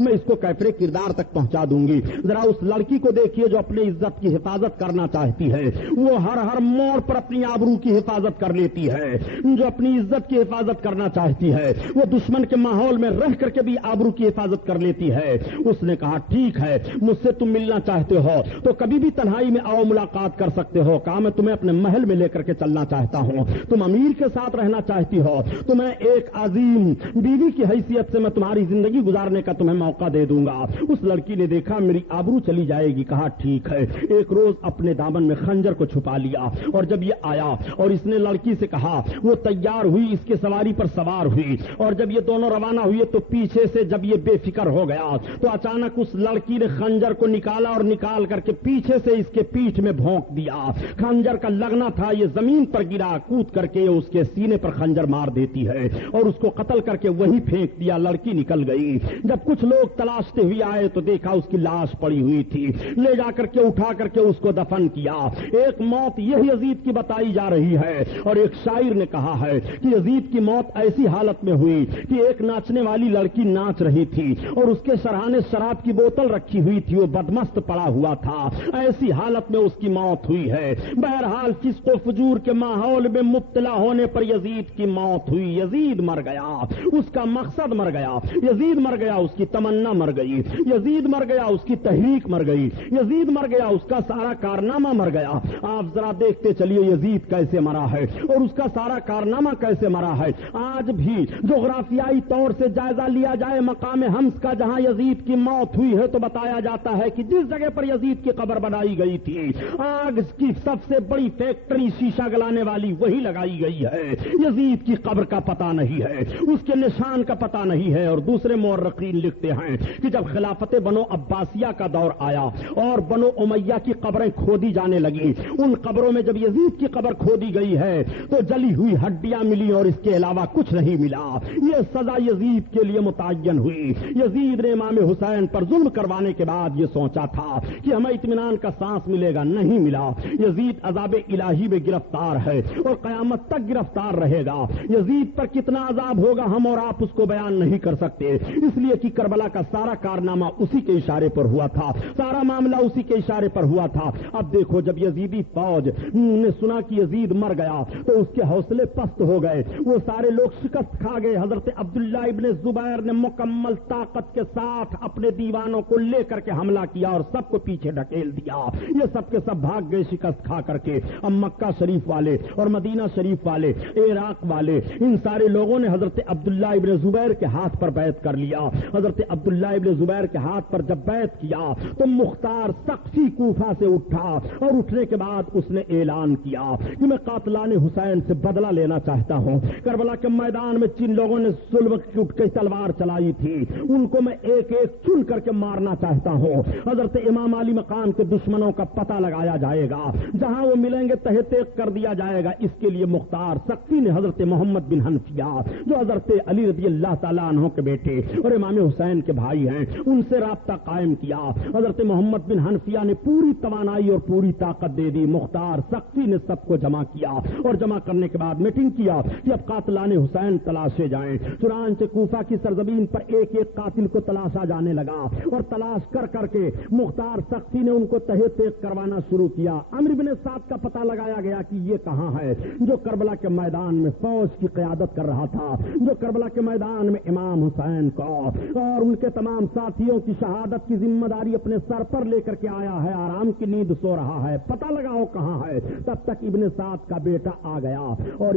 میں اس کو کیفر کردار تک پہنچا دوں گی. ذرا اس لڑکی کو دیکھیے جو اپنی عزت کی حفاظت کرنا چاہتی ہے. وہ ہر موڑ پر اپنی آبرو کی حفاظت کر لیتی ہے. جو اپنی عزت کی حفاظت کرنا چاہتی ہے وہ دشمن کے ماحول میں رہ کر کے بھی آبرو کی حفاظت کر لیتی ہے. اس نے کہا ٹھیک ہے, مجھ سے تم ملنا چاہتے ہو تو کبھی بھی تنہائی میں آؤ, ملاقات کر سکتے ہو. کہا میں تمہیں اپنے محل میں لے کر کے چلنا چاہتا ہوں. تم امیر کے ساتھ رہنا چاہتی ہو تو میں ایک عظیم بیوی کی حیثیت سے میں تمہاری زندگی گزارنے کا تمہیں موقع دے دوں گا. اس لڑکی نے دیکھا میری آبرو چلی جائے گی. کہا ٹھیک ہے. ایک روز اپنے دامن میں خنجر کو چھپا لیا اور جب یہ آیا اور اس نے لڑکی سے کہا, وہ تیار ہوئی, اس کے سواری پر سوار ہوئی اور جب یہ دونوں روانہ ہوئے تو پیچھے سے جب یہ بے فکر ہو گیا تو اچانک اس لڑکی نے خنجر کو نکالا اور نکال کر کے پیچھے سے اس کے پیٹھ میں بھونک دیا. خنجر کا لگنا تھا, یہ زمین پر گرا, کود کر کے اس کے سینے پر خنجر مار دیتی ہے اور اس کو قتل کر کے وہی پھینک دیا. لڑکی نکل گئی. جب کچھ لوگ تلاشتے ہوئے آئے تو دیکھا اس کی لاش پڑی ہوئی تھی. لے جا کر کے اٹھا کر کے اس کو دفن کیا. ایک موت یہی یزید کی بتائی جا رہی ہے اور ایک شاعر نے کہا ہے کہ یزید کی موت ایسی حالت میں ہوئی کہ ایک ناچنے والی لڑکی ناچ رہی تھی اور اس کے سرہانے شراب کی بوتل رکھی ہوئی تھی, وہ بدمست پڑا ہوا تھا. ایسی حالت میں اس کی موت ہوئی ہے. بہرحال فسق و فجور کے ماحول میں مبتلا ہونے پر یزید کی موت ہوئی. یزید مر گیا, اس کا مقصد مر گیا. یزید مر گیا, اس کی تمنا مر گئی. یزید مر گیا, اس کی تحریک مر گئی. یزید مر گیا, اس کا سارا کارنامہ مر گیا. آپ ذرا دیکھتے چلیے یزید کیسے مرا ہے اور اس کا سارا کارنامہ کیسے مرا ہے. آج بھی جغرافیائی طور سے جائزہ لیا جائے مقام حمص کا جہاں یزید کی موت ہوئی ہے تو بتایا جاتا ہے کہ جس جگہ پر یزید کی قبر بنائی گئی تھی آگ کی سب سے بڑی فیکٹری شیشہ گلانے والی وہی لگائی گئی ہے. یزید کی قبر کا پتہ نہیں ہے, اس کے نشان کا پتہ نہیں ہے. اور دوسرے مورخین لکھتے ہیں کہ جب خلافت بنو عباسیہ کا دور آیا اور بنو امیہ کی قبریں کھودی جانے لگی, ان قبروں میں جب یزید کی قبر کھودی گئی ہے تو جلی ہوئی ہڈیاں ملی اور اس کے علاوہ کچھ نہیں ملا. یہ سزا یزید کے لیے متعین ہوئی. یزید نے امام حسین پر ظلم کروانے کے بعد یہ سوچا تھا کہ ہمیں اطمینان کا سانس ملے گا, نہیں ملا. یزید عذاب الہی میں گرفتار ہے اور قیامت تک گرفتار رہے گا. یزید پر کتنا عذاب ہوگا ہم اور آپ اس کو بیان نہیں کر سکتے, اس لیے کہ کربلا کا سارا کارنامہ اسی کے اشارے پر ہوا تھا, سارا معاملہ اسی کے اشارے پر ہوا تھا. اب دیکھو جب یزیدی فوج نے سنا کہ یزید مر گیا تو اس کے حوصلے پست ہو گئے. وہ سارے سارے لوگ شکست کھا گئے. حضرت عبداللہ ابن زبیر نے مکمل طاقت کے ساتھ اپنے دیوانوں کو لے کر کے حملہ کیا اور سب کو پیچھے ڈھکیل دیا. یہ سب کے سب بھاگ گئے شکست کھا کر کے. اب مکہ شریف والے اور مدینہ شریف والے، عراق والے، ان سارے لوگوں نے حضرت عبداللہ ابن زبیر کے ہاتھ پر بیعت کر لیا. حضرت عبداللہ ابن زبیر کے ہاتھ پر جب بیعت کیا تو مختار ثقفی کوفہ سے اٹھا اور اٹھنے کے بعد اس نے اعلان کیا کہ میں قاتلان حسین سے بدلہ لینا چاہتا ہوں. کربلا کے میدان میں جن لوگوں نے ظلم کی تلوار چلائی تھی ان کو میں ایک ایک چن کر کے مارنا چاہتا ہوں. حضرت امام علی مقام کے دشمنوں کا پتہ لگایا جائے گا، جہاں وہ ملیں گے تہہ تیغ کر دیا جائے گا. اس کے لیے مختار ثقفی نے حضرت محمد بن حنفیہ جو حضرت علی رضی اللہ تعالیٰ عنہ کے بیٹے اور امام حسین کے بھائی ہیں ان سے رابطہ قائم کیا. حضرت محمد بن حنفیہ نے پوری توانائی اور پوری طاقت دے دی. مختار ثقفی نے سب کو جمع کیا اور جمع کرنے کے بعد میٹنگ کیا کہ اب قاتلان حسین تلاشے جائیں. چنانچہ کوفہ کی سرزمین پر ایک ایک قاتل کو تلاشا جانے لگا اور تلاش کر کر کے مختار ثقفی نے ان کو تہہ تیغ کروانا شروع کیا. عمرو بن سعد کا پتہ لگایا گیا کہ یہ کہاں ہے جو کربلا کے میدان میں فوج کی قیادت کر رہا تھا، جو کربلا کے میدان میں امام حسین کو اور ان کے تمام ساتھیوں کی شہادت کی ذمہ داری اپنے سر پر لے کر کے آیا ہے، آرام کی نیند سو رہا ہے، پتہ لگاؤ کہاں ہے. تب تک ابن سعد کا بیٹا آ گیا اور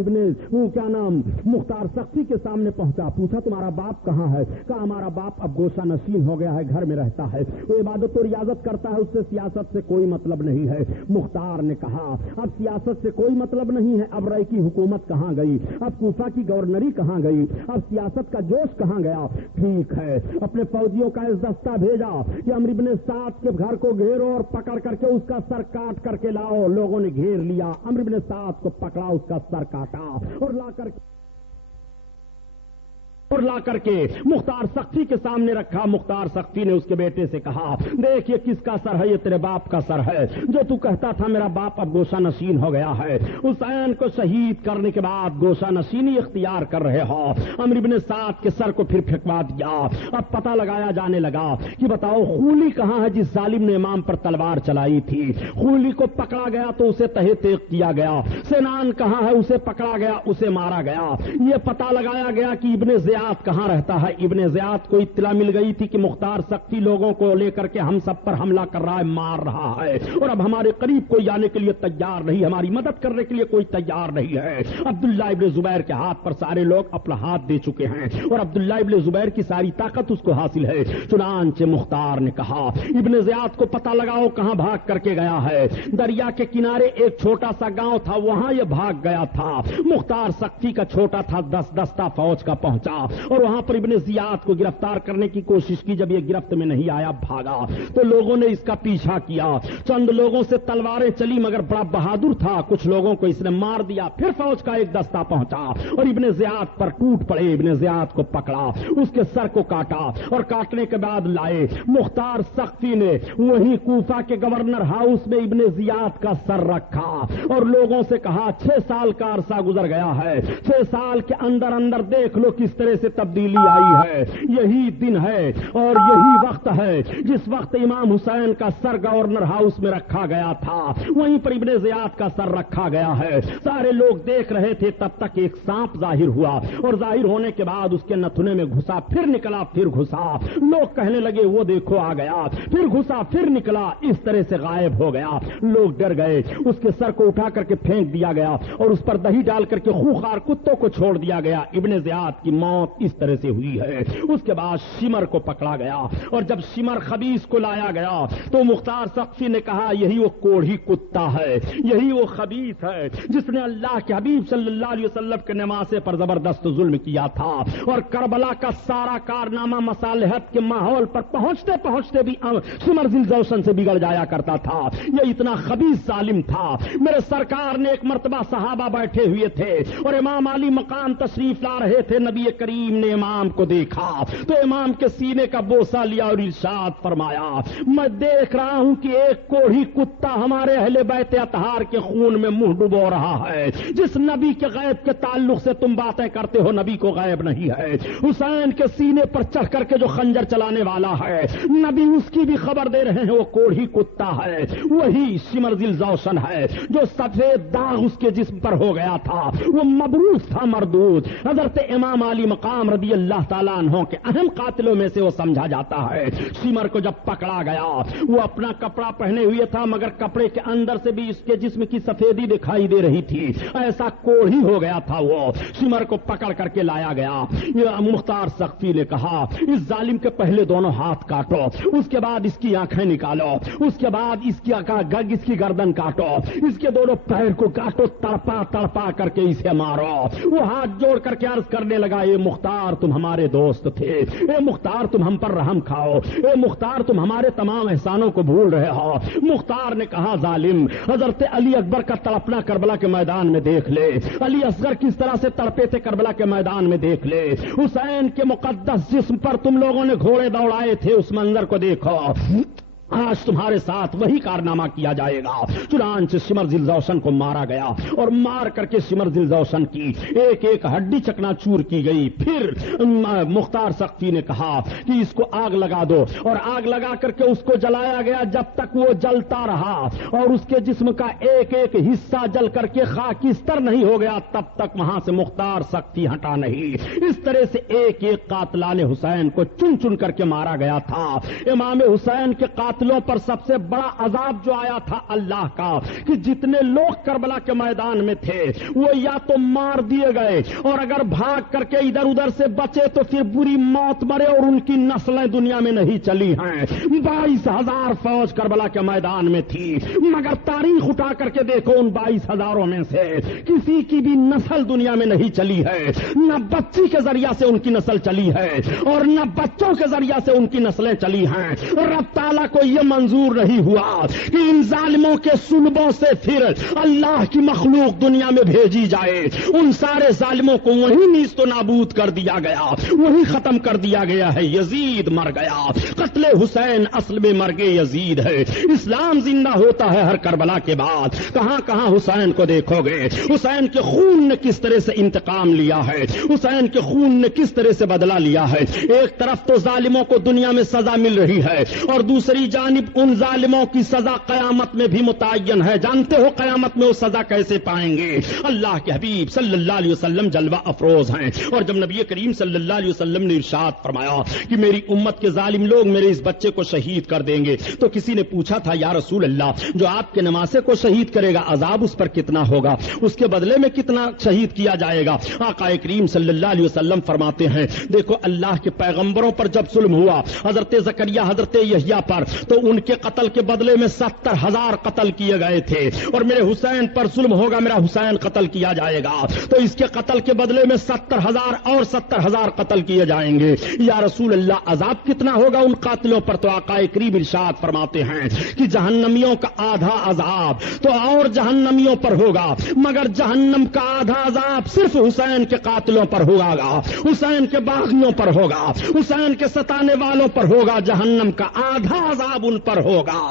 مختار ثقفی کے سامنے پہنچا. پوچھا تمہارا باپ کہاں ہے؟ کہا ہمارا باپ اب گوشہ نشین ہو گیا ہے، گھر میں رہتا ہے، وہ عبادت و ریاضت کرتا ہے، اس سے سیاست سے کوئی مطلب نہیں ہے. مختار نے کہا اب سیاست سے کوئی مطلب نہیں ہے، اب رائے کی حکومت کہاں گئی، اب کوفہ کی گورنری کہاں گئی، اب سیاست کا جوش کہاں گیا؟ ٹھیک ہے، اپنے فوجیوں کا اس دستہ بھیجا کہ عمرو بن سعد کے گھر کو گھیرو اور پکڑ کر کے اس کا سر کاٹ کر کے لاؤ. لوگوں نے گھیر لیا، عمرو بن سعد کو پکڑا، اس کا سر کاٹا اور لا کر کے مختار ثقفی کے سامنے رکھا. مختار ثقفی نے اس کے بیٹے سے کہا دیکھ یہ کس کا سر ہے؟ یہ تیرے باپ کا سر ہے جو تو کہتا تھا میرا باپ اب گوشہ نشین ہو گیا ہے. حسین کو شہید کرنے کے بعد گوشہ نشینی اختیار کر رہے ہو. عمرو بن سعد کے سر کو پھر پھینکوا دیا. اب پتہ لگایا جانے لگا کہ بتاؤ خولی کہاں ہے جس ظالم نے امام پر تلوار چلائی تھی؟ خولی کو پکڑا گیا تو اسے تہہ تیغ کیا گیا. سنان کہاں ہے؟ اسے پکڑا گیا، اسے مارا گیا. یہ پتہ لگایا گیا کہ ابن زیاد کہاں رہتا ہے. ابن زیاد کو اطلاع مل گئی تھی کہ مختار ثقفی لوگوں کو لے کر کے ہم سب پر حملہ کر رہا ہے، مار رہا ہے اور اب ہمارے قریب کوئی آنے کے لیے تیار نہیں، ہماری مدد کرنے کے لیے کوئی تیار نہیں ہے. عبداللہ ابن زبیر کے ہاتھ پر سارے لوگ اپنا ہاتھ دے چکے ہیں اور عبداللہ ابن زبیر کی ساری طاقت اس کو حاصل ہے. چنانچہ مختار نے کہا ابن زیاد کو پتہ لگاؤ کہاں بھاگ کر کے گیا ہے. دریا کے کنارے ایک چھوٹا سا گاؤں تھا، وہاں یہ بھاگ گیا تھا. مختار ثقفی کا چھوٹا تھا دستہ فوج کا پہنچا اور وہاں پر ابن زیاد کو گرفتار کرنے کی کوشش کی. جب یہ گرفت میں نہیں آیا بھاگا تو لوگوں نے اس کا پیچھا کیا. چند لوگوں سے تلواریں چلی مگر بڑا بہادر تھا، کچھ لوگوں کو اس نے مار دیا. پھر فوج کا ایک دستہ پہنچا اور ابن زیاد پر ٹوٹ پڑے. ابن زیاد کو پکڑا، اس کے سر کو کاٹا اور کاٹنے کے بعد لائے. مختار ثقفی نے وہی کوفہ کے گورنر ہاؤس میں ابن زیاد کا سر رکھا اور لوگوں سے کہا 6 سال کا عرصہ گزر گیا ہے، 6 سال کے اندر اندر دیکھ لو کس طرح سے تبدیلی آئی ہے. یہی دن ہے اور یہی وقت ہے جس وقت امام حسین کا سر گورنر ہاؤس میں رکھا گیا تھا، وہیں پر ابن زیاد کا سر رکھا گیا ہے. سارے لوگ دیکھ رہے تھے. تب تک ایک سانپ ظاہر ہوا اور ظاہر ہونے کے بعد اس کے نتھنے میں گھسا، پھر نکلا، پھر گھسا. لوگ کہنے لگے وہ دیکھو آ گیا، پھر گھسا، پھر نکلا. اس طرح سے غائب ہو گیا. لوگ ڈر گئے. اس کے سر کو اٹھا کر کے پھینک دیا گیا اور اس پر دہی ڈال کر کے خوخار کتوں کو چھوڑ دیا گیا. ابن زیاد کی موت اس طرح سے ہوئی ہے. اس کے بعد شمر کو پکڑا گیا اور جب شمر خبیث کو لایا گیا تو مختار ثقفی نے کہا یہی وہ کوڑھی کتا ہے، یہی وہ خبیث ہے جس نے اللہ کے حبیب صلی اللہ علیہ وسلم کے نواسے پر زبردست ظلم کیا تھا اور کربلا کا سارا کارنامہ مصالحت کے ماحول پر پہنچتے پہنچتے بھی شمر ذوالجوشن سے بگڑ جایا کرتا تھا. یہ اتنا خبیث ظالم تھا. میرے سرکار نے ایک مرتبہ صحابہ بیٹھے ہوئے تھے اور امام علی مقام تشریف لا رہے تھے. نبی کریم کریم نے امام کو دیکھا تو امام کے سینے کا بوسہ لیا اور ارشاد فرمایا میں دیکھ رہا ہوں کہ ایک کوڑھی کتا ہمارے اہل بیت اطہار کے خون میں منہ ڈبو رہا ہے. جس نبی کے غیب کے تعلق سے تم باتیں کرتے ہو نبی کو غیب نہیں ہے. حسین کے سینے پر چڑھ کر کے جو خنجر چلانے والا ہے نبی اس کی بھی خبر دے رہے ہیں وہ کوڑھی کتا ہے, وہی شمر ذل جوشن ہے جو سفید داغ اس کے جسم پر ہو گیا تھا, وہ مبعوث تھا مردود. حضرت امام علی مقام رضی اللہ تعالیٰ عنہ کے اہم قاتلوں میں سے وہ سمجھا جاتا ہے. شمر کو جب پکڑا گیا وہ اپنا کپڑا پہنے ہوئے تھا مگر کپڑے کے اندر سے بھی اس کے جسم کی سفیدی دکھائی دے رہی تھی, ایسا کوڑھی ہو گیا تھا. وہ شمر کو پکڑ کر کے لایا گیا. مختار سقفی نے کہا اس ظالم کے پہلے دونوں ہاتھ کاٹو, اس کے بعد اس کی آنکھیں نکالو, اس کے بعد اس کی گردن کاٹو, اس کے دونوں پیر کو کاٹو, تڑپا تڑپا کر کے اسے مارو. وہ ہاتھ جوڑ کر کے عرض کرنے لگا اے مختار تم ہمارے دوست تھے, اے مختار تم ہم پر رحم کھاؤ, اے مختار تم ہمارے تمام احسانوں کو بھول رہے ہو. مختار نے کہا ظالم حضرت علی اکبر کا تڑپنا کربلا کے میدان میں دیکھ لے, علی اصغر کس طرح سے تڑپے تھے کربلا کے میدان میں دیکھ لے, حسین کے مقدس جسم پر تم لوگوں نے گھوڑے دوڑائے تھے اس منظر کو دیکھو. آج تمہارے ساتھ وہی کارنامہ کیا جائے گا. چنانچہ شمر ذل جوشن کو مارا گیا اور مار کر کے شمر ذل جوشن کی ایک ایک ہڈی چکنا چور کی گئی. پھر مختار سقفی نے کہا کہ اس کو آگ لگا دو اور آگ لگا کر کے اس کو جلایا گیا جب تک وہ جلتا رہا اور اس کے جسم کا ایک ایک حصہ جل کر کے خاکستر نہیں ہو گیا تب تک وہاں سے مختار سقفی ہٹا نہیں. اس طرح سے ایک ایک قاتلان حسین کو چن چن کر کے مارا گیا تھا. امام حسین کے قاتلوں پر سب سے بڑا عذاب جو آیا تھا اللہ کا کہ جتنے لوگ کربلا کے میدان میں تھے وہ یا تو مار دیے گئے اور اگر بھاگ کر کے ادھر ادھر سے بچے تو پھر بری موت مرے اور ان کی نسلیں دنیا میں نہیں چلی ہیں. 22,000 فوج کربلا کے میدان میں تھی مگر تاریخ اٹھا کر کے دیکھو ان 22,000 میں سے کسی کی بھی نسل دنیا میں نہیں چلی ہے. نہ بچی کے ذریعہ سے ان کی نسل چلی ہے اور نہ بچوں کے ذریعہ سے ان کی نسلیں چلی ہیں. رب تعالیٰ کو یہ منظور نہیں ہوا کہ ان ظالموں کے سلبوں سے پھر اللہ کی مخلوق دنیا میں بھیجی جائے. ان سارے ظالموں کو وہی نیست و نابود کر دیا گیا, وہی ختم کر دیا گیا ہے. یزید مر گیا, قتل حسین اصل میں مرگ یزید ہے. اسلام زندہ ہوتا ہے ہر کربلا کے بعد. کہاں کہاں حسین کو دیکھو گے, حسین کے خون نے کس طرح سے انتقام لیا ہے, حسین کے خون نے کس طرح سے بدلہ لیا ہے. ایک طرف تو ظالموں کو دنیا میں سزا مل رہی ہے اور دوسری جانب ان ظالموں کی سزا قیامت میں بھی متعین ہے. جانتے ہو قیامت میں وہ سزا کیسے پائیں گے؟ اللہ کے حبیب صلی اللہ علیہ وسلم جلوہ افروز ہیں اور جب نبی کریم صلی اللہ علیہ وسلم نے ارشاد فرمایا کہ میری امت کے ظالم لوگ میرے اس بچے کو شہید کر دیں گے تو کسی نے پوچھا تھا یا رسول اللہ جو آپ کے نمازے کو شہید کرے گا عذاب اس پر کتنا ہوگا, اس کے بدلے میں کتنا شہید کیا جائے گا؟ آقا کریم صلی اللہ علیہ وسلم فرماتے ہیں دیکھو اللہ کے پیغمبروں پر جب ظلم ہوا حضرت زکریا حضرت یحییٰ پر تو ان کے قتل کے بدلے میں 70,000 قتل کیے گئے تھے اور میرے حسین پر ظلم ہوگا, میرا حسین قتل کیا جائے گا تو اس کے قتل کے بدلے میں 70,000 اور 70,000 قتل کیے جائیں گے. یا رسول اللہ عذاب کتنا ہوگا ان قاتلوں پر؟ تو آقا کریم ارشاد فرماتے ہیں کہ جہنمیوں کا آدھا عذاب تو اور جہنمیوں پر ہوگا مگر جہنم کا آدھا عذاب صرف حسین کے قاتلوں پر ہوگا, حسین کے باغیوں پر ہوگا, حسین کے ستانے والوں پر ہوگا. جہنم کا آدھا عذاب ان پر ہوگا.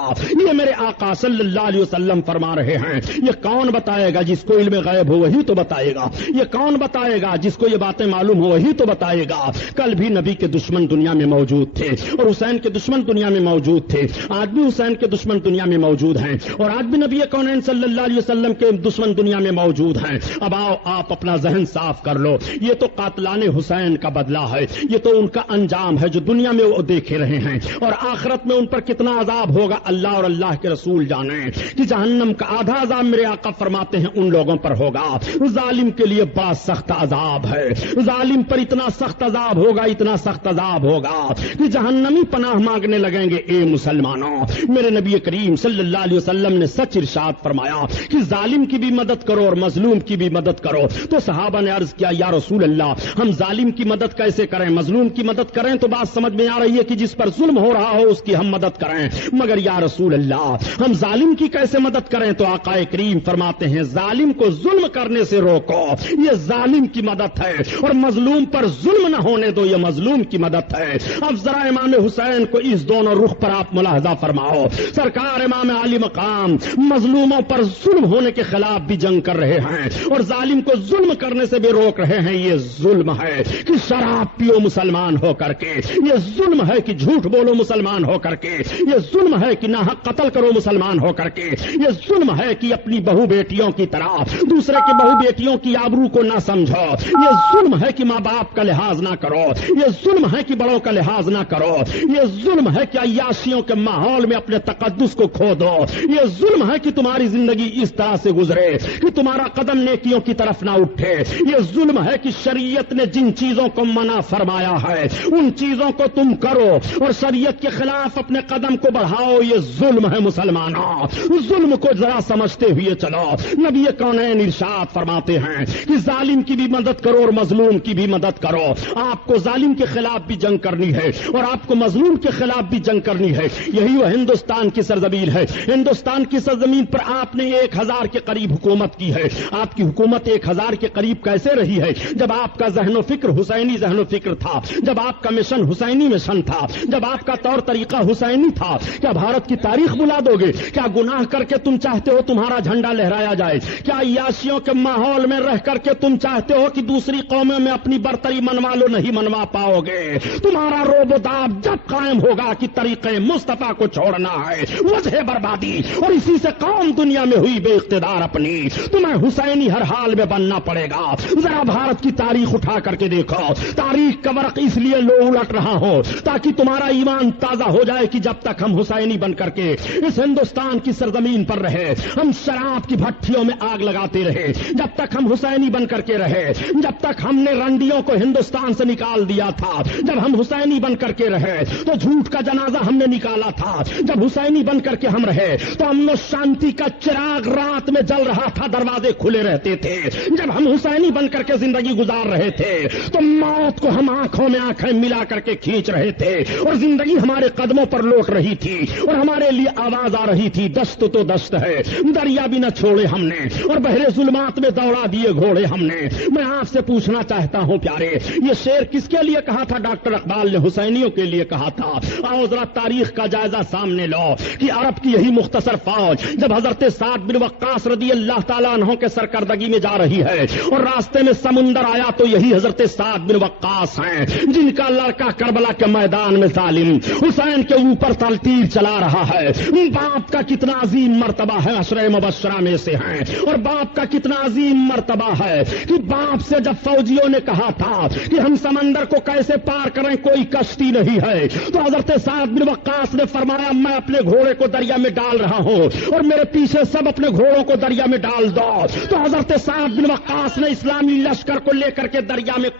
یہ میرے آقا صلی اللہ علیہ وسلم فرما رہے ہیں. یہ کون بتائے گا؟ جس کو علم غیب ہو وہی تو بتائے گا. یہ کون بتائے گا؟ جس کو یہ باتیں معلوم ہو وہی تو بتائے گا. کل بھی نبی کے دشمن دنیا میں موجود تھے اور حسین کے دشمن دنیا میں موجود تھے, آج بھی حسین کے دشمن دنیا میں موجود ہیں اور آج بھی نبی کونین صلی اللہ علیہ وسلم کے دشمن دنیا میں موجود ہیں. اب آؤ آپ اپنا ذہن صاف کر لو. یہ تو قاتلان حسین کا بدلہ ہے, یہ تو ان کا انجام ہے جو دنیا میں وہ دیکھے رہے ہیں اور آخرت میں ان پر کتنا عذاب ہوگا اللہ اور اللہ کے رسول جانے. کہ جہنم کا آدھا عذاب میرے آقا فرماتے ہیں ان لوگوں پر ہوگا. ظالم کے لیے بڑا سخت عذاب ہے, ظالم پر اتنا سخت عذاب ہوگا, اتنا سخت عذاب ہوگا کہ جہنمی پناہ مانگنے لگیں گے. اے مسلمانوں, میرے نبی کریم صلی اللہ علیہ وسلم نے سچ ارشاد فرمایا کہ ظالم کی بھی مدد کرو اور مظلوم کی بھی مدد کرو. تو صحابہ نے عرض کیا یا رسول اللہ ہم ظالم کی مدد کیسے کریں, مظلوم کی مدد کریں؟ تو بات سمجھ میں آ رہی ہے کہ جس پر ظلم ہو رہا ہو اس کی ہم مدد کریں، مگر یا رسول اللہ ہم ظالم کی کیسے مدد کریں؟ تو آقا کریم فرماتے ہیں ظالم کو ظلم کرنے سے روکو، یہ ظالم کی مدد ہے، اور مظلوم پر ظلم نہ ہونے دو، یہ مظلوم کی مدد ہے۔ اب ذرا امام حسین کو اس دونوں رخ پر آپ ملاحظہ فرماؤ، سرکار امام علی مقام مظلوموں پر ظلم ہونے کے خلاف بھی جنگ کر رہے ہیں اور ظالم کو ظلم کرنے سے بھی روک رہے ہیں۔ یہ ظلم ہے کہ شراب پیو مسلمان ہو کر کے، یہ ظلم ہے کہ جھوٹ بولو مسلمان ہو کر کے، یہ ظلم ہے کہ ناحق قتل کرو مسلمان ہو کر کے، یہ ظلم ہے کہ اپنی بہو بیٹیوں کی طرح دوسرے کی بہو بیٹیوں کی آبرو کو نہ سمجھو، یہ ظلم ہے کہ ماں باپ کا لحاظ نہ کرو، یہ ظلم ہے کہ بڑوں کا لحاظ نہ کرو، یہ ظلم ہے کہ عیاشیوں کے ماحول میں اپنے تقدس کو کھو دو، یہ ظلم ہے کہ تمہاری زندگی اس طرح سے گزرے کہ تمہارا قدم نیکیوں کی طرف نہ اٹھے، یہ ظلم ہے کہ شریعت نے جن چیزوں کو منع فرمایا ہے ان چیزوں کو تم کرو اور شریعت کے خلاف اپنے قدم کو بڑھاؤ، یہ ظلم ہے مسلمانوں۔ ظلم کو ذرا سمجھتے ہوئے چلو، نبی کونین ارشاد فرماتے ہیں کہ ظالم کی بھی مدد کرو اور مظلوم کی بھی مدد کرو۔ آپ کو ظالم کے خلاف بھی جنگ کرنی ہے اور آپ کو مظلوم کے خلاف بھی جنگ کرنی ہے، یہی وہ ہندوستان کی سرزمین ہے۔ ہندوستان کی سرزمین پر آپ نے 1000 کے قریب حکومت کی ہے۔ آپ کی حکومت 1000 کے قریب کیسے رہی ہے؟ جب آپ کا ذہن و فکر حسینی ذہن و فکر تھا، جب آپ کا مشن حسینی مشن تھا، جب آپ کا طور طریقہ حسینی تھا۔ کیا بھارت کی تاریخ بلا دو گے؟ کیا گناہ کر کے تم چاہتے ہو تمہارا جھنڈا لہرایا جائے؟ کیا عیاشیوں کے ماحول میں رہ کر کے تم چاہتے ہو کہ دوسری قوموں میں اپنی برتری منوا لو؟ نہیں منوا پاؤ گے۔ تمہارا روب و داب جب قائم ہوگا کہ طریقے مصطفیٰ کو چھوڑنا ہے، وجہ بربادی اور اسی سے قوم دنیا میں ہوئی بے اقتدار اپنی، تمہیں حسینی ہر حال میں بننا پڑے گا۔ ذرا بھارت کی تاریخ اٹھا کر کے دیکھو، تاریخ کا ورق اس لیے لو الٹ رہا ہو تاکہ تمہارا ایمان تازہ ہو جائے کہ جب تک ہم حسینی بن کر کے اس ہندوستان کی سرزمین پر رہے، ہم شراب کی بھٹیوں میں آگ لگاتے رہے، جب تک ہم حسینی بن کر کے رہے، جب تک ہم نے رنڈیوں کو ہندوستان سے نکال دیا تھا، جب ہم حسینی بن کر کے رہے تو جھوٹ کا جنازہ ہم نے نکالا تھا، جب حسینی بن کر کے ہم رہے تو امن و شانتی کا چراغ رات میں جل رہا تھا، دروازے کھلے رہتے تھے، جب ہم حسینی بن کر کے زندگی گزار رہے تھے تو موت کو ہم آنکھوں میں آنکھیں ملا کر کے کھینچ رہے تھے اور زندگی ہمارے قدموں پر لوٹ رہی تھی اور ہمارے لیے آواز آ رہی تھی، دشت تو دشت ہے، دریا بھی نہ چھوڑے ہم نے اور بحر ظلمات میں دوڑا دیے گھوڑے ہم نے۔ میں آپ سے پوچھنا چاہتا ہوں پیارے، یہ شعر کس کے لیے کہا تھا؟ ڈاکٹر اقبال نے حسینیوں کے لیے کہا تھا۔ آؤ ذرا تاریخ کا جائزہ سامنے لو کہ عرب کی یہی مختصر فوج جب حضرت سعد بن وقاص رضی اللہ تعالیٰ عنہ کے سرکردگی میں جا رہی ہے اور راستے میں سمندر آیا تو یہی حضرت سعد بن وقاص ہیں جن کا لڑکا کربلا کے میدان میں ظالم حسین کے اوپر تیر چلا رہا ہے۔ باپ کا کتنا عظیم مرتبہ ہے، عشرہ مبشرہ میں سے ہیں، اور باپ کا کتنا عظیم مرتبہ ہے کہ باپ سے جب فوجیوں نے کہا تھا کہ ہم سمندر کو کیسے پار کریں، کوئی کشتی نہیں ہے، تو حضرت سعد بن وقاص نے فرمایا میں اپنے گھوڑے کو دریا میں ڈال رہا ہوں اور میرے پیچھے سب اپنے گھوڑوں کو دریا میں ڈال دو۔ تو حضرت سعد بن وقاص نے اسلامی لشکر کو لے کر کے دریا میں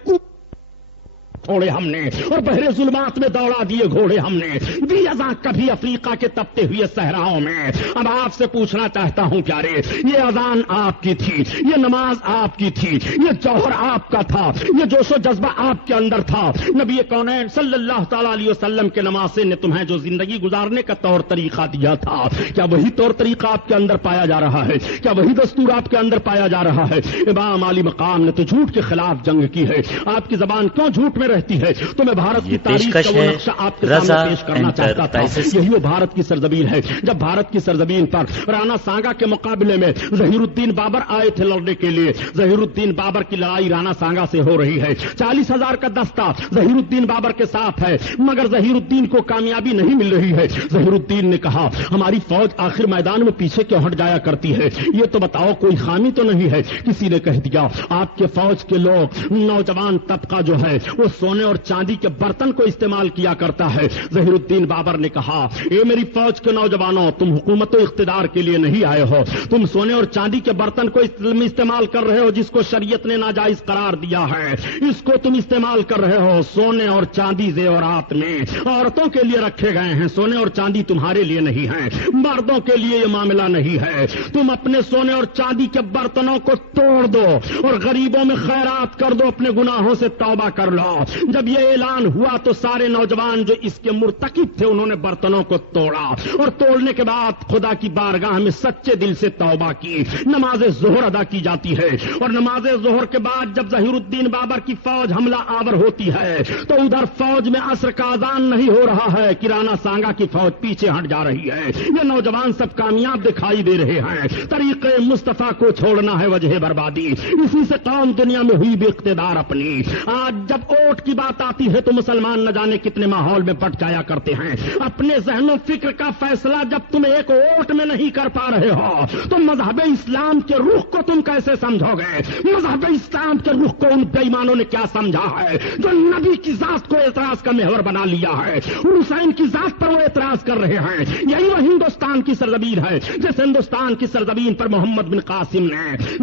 چھوڑے ہم نے اور بحر ظلمات میں دوڑا دیے گھوڑے ہم نے، دی اذان کبھی افریقہ کے تپتے ہوئے صحراؤں میں۔ اب آپ سے پوچھنا چاہتا ہوں پیارے، یہ اذان آپ کی تھی، یہ نماز آپ کی تھی، یہ جوہر آپ کا تھا، یہ جوش و جذبہ آپ کے اندر تھا۔ نبی کونین صلی اللہ تعالی علیہ وسلم کے نمازے نے تمہیں جو زندگی گزارنے کا طور طریقہ دیا تھا، کیا وہی طور طریقہ آپ کے اندر پایا جا رہا ہے؟ کیا وہی دستور آپ کے اندر پایا جا رہا ہے؟ امام علی مقام نے تو جھوٹ کے خلاف جنگ کی ہے۔ آپ کی زبان کیوں جھوٹ میں رہتی ہے؟ تو میں بھارت کی تاریخ کا وہ نقشہ آپ کے سامنے پیش کرنا چاہتا تھا۔ یہی وہ بھارت کی سرزمین ہے جب بھارت کی سرزمین پر رانا سانگا کے مقابلے میں ظہیر الدین بابر آئے تھے لڑنے کے لیے۔ ظہیر الدین بابر کی لڑائی رانا سانگا سے ہو رہی ہے، 40,000 کا دستہ ظہیر الدین بابر کے ساتھ ہے، مگر ظہیر الدین کو کامیابی نہیں مل رہی ہے۔ ظہیر الدین نے کہا ہماری فوج آخر میدان میں پیچھے کیوں ہٹ جایا کرتی ہے؟ یہ تو بتاؤ کوئی خامی تو نہیں ہے؟ کسی نے کہہ دیا آپ کے فوج کے لوگ نوجوان طبقہ جو ہے وہ سونے اور چاندی کے برتن کو استعمال کیا کرتا ہے۔ ظہیر الدین بابر نے کہا اے میری فوج کے نوجوانوں، تم حکومت و اقتدار کے لیے نہیں آئے ہو، تم سونے اور چاندی کے برتن کو استعمال کر رہے ہو جس کو شریعت نے ناجائز قرار دیا ہے، اس کو تم استعمال کر رہے ہو۔ سونے اور چاندی زیورات میں عورتوں کے لیے رکھے گئے ہیں، سونے اور چاندی تمہارے لیے نہیں ہے، مردوں کے لیے یہ معاملہ نہیں ہے۔ تم اپنے سونے اور چاندی کے برتنوں کو توڑ دو اور غریبوں میں خیرات کر دو، اپنے گناہوں سے توبہ کر لو جب یہ اعلان ہوا تو سارے نوجوان جو اس کے مرتکب تھے انہوں نے برتنوں کو توڑا اور توڑنے کے بعد خدا کی بارگاہ میں سچے دل سے توبہ کی. نماز ظہر ادا کی جاتی ہے اور نماز ظہر کے بعد جب ظہیر الدین بابر کی فوج حملہ آور ہوتی ہے تو ادھر فوج میں عصر کا اذان نہیں ہو رہا ہے, کرانا سانگا کی فوج پیچھے ہٹ جا رہی ہے. یہ نوجوان سب کامیاب دکھائی دے رہے ہیں. طریقے مصطفیٰ کو چھوڑنا ہے وجہ بربادی. اسی سے قوم دنیا میں ہوئی بھی اقتدار اپنی. آج جب ووٹ کی بات آتی ہے تو مسلمان نہ جانے کتنے ماحول میں بٹ جایا کرتے ہیں. اپنے ذہن و فکر کا فیصلہ جب تم ایک ووٹ میں نہیں کر پا رہے ہو تو مذہب اسلام کے رخ کو تم کیسے سمجھو گے؟ مذہب اسلام کے رخ کو ان بے ایمانوں نے کیا سمجھا ہے جو نبی کی ذات کو اعتراض کا محور بنا لیا ہے. حسین کی ذات پر وہ اعتراض کر رہے ہیں. یہی وہ ہندوستان کی سرزمین ہے جس ہندوستان کی سرزمین پر محمد بن قاسم نے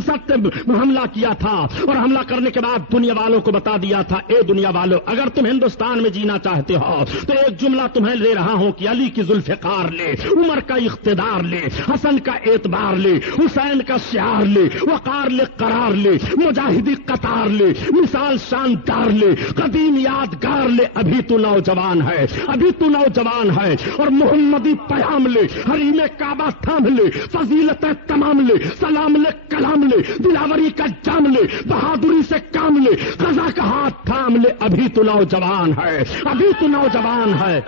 حملہ کیا تھا اور حملہ کرنے کے بعد دنیا والوں کو بتا دیا تھا, اے دنیا والوں اگر تم ہندوستان میں جینا چاہتے ہو تو ایک جملہ تمہیں لے رہا ہوں کہ علی کی ذوالفقار لے, عمر کا اقتدار لے, حسن کا اعتبار لے, حسین کا شعار لے, وقار لے, قرار لے, مجاہدی قطار لے, مثال شاندار لے, قدیم یادگار لے. ابھی تو نوجوان ہے, ابھی تو نوجوان ہے اور محمدی پیام لے, حریم کعبہ تھام لے, فضیلت تمام لے, سلام لے, کلام لے, دلاوری کا جام لے, بہادری سے کام لے, قضا کا ہاتھ تھام لے. ابھی تو نوجوان ہے, ابھی تو نوجوان ہے.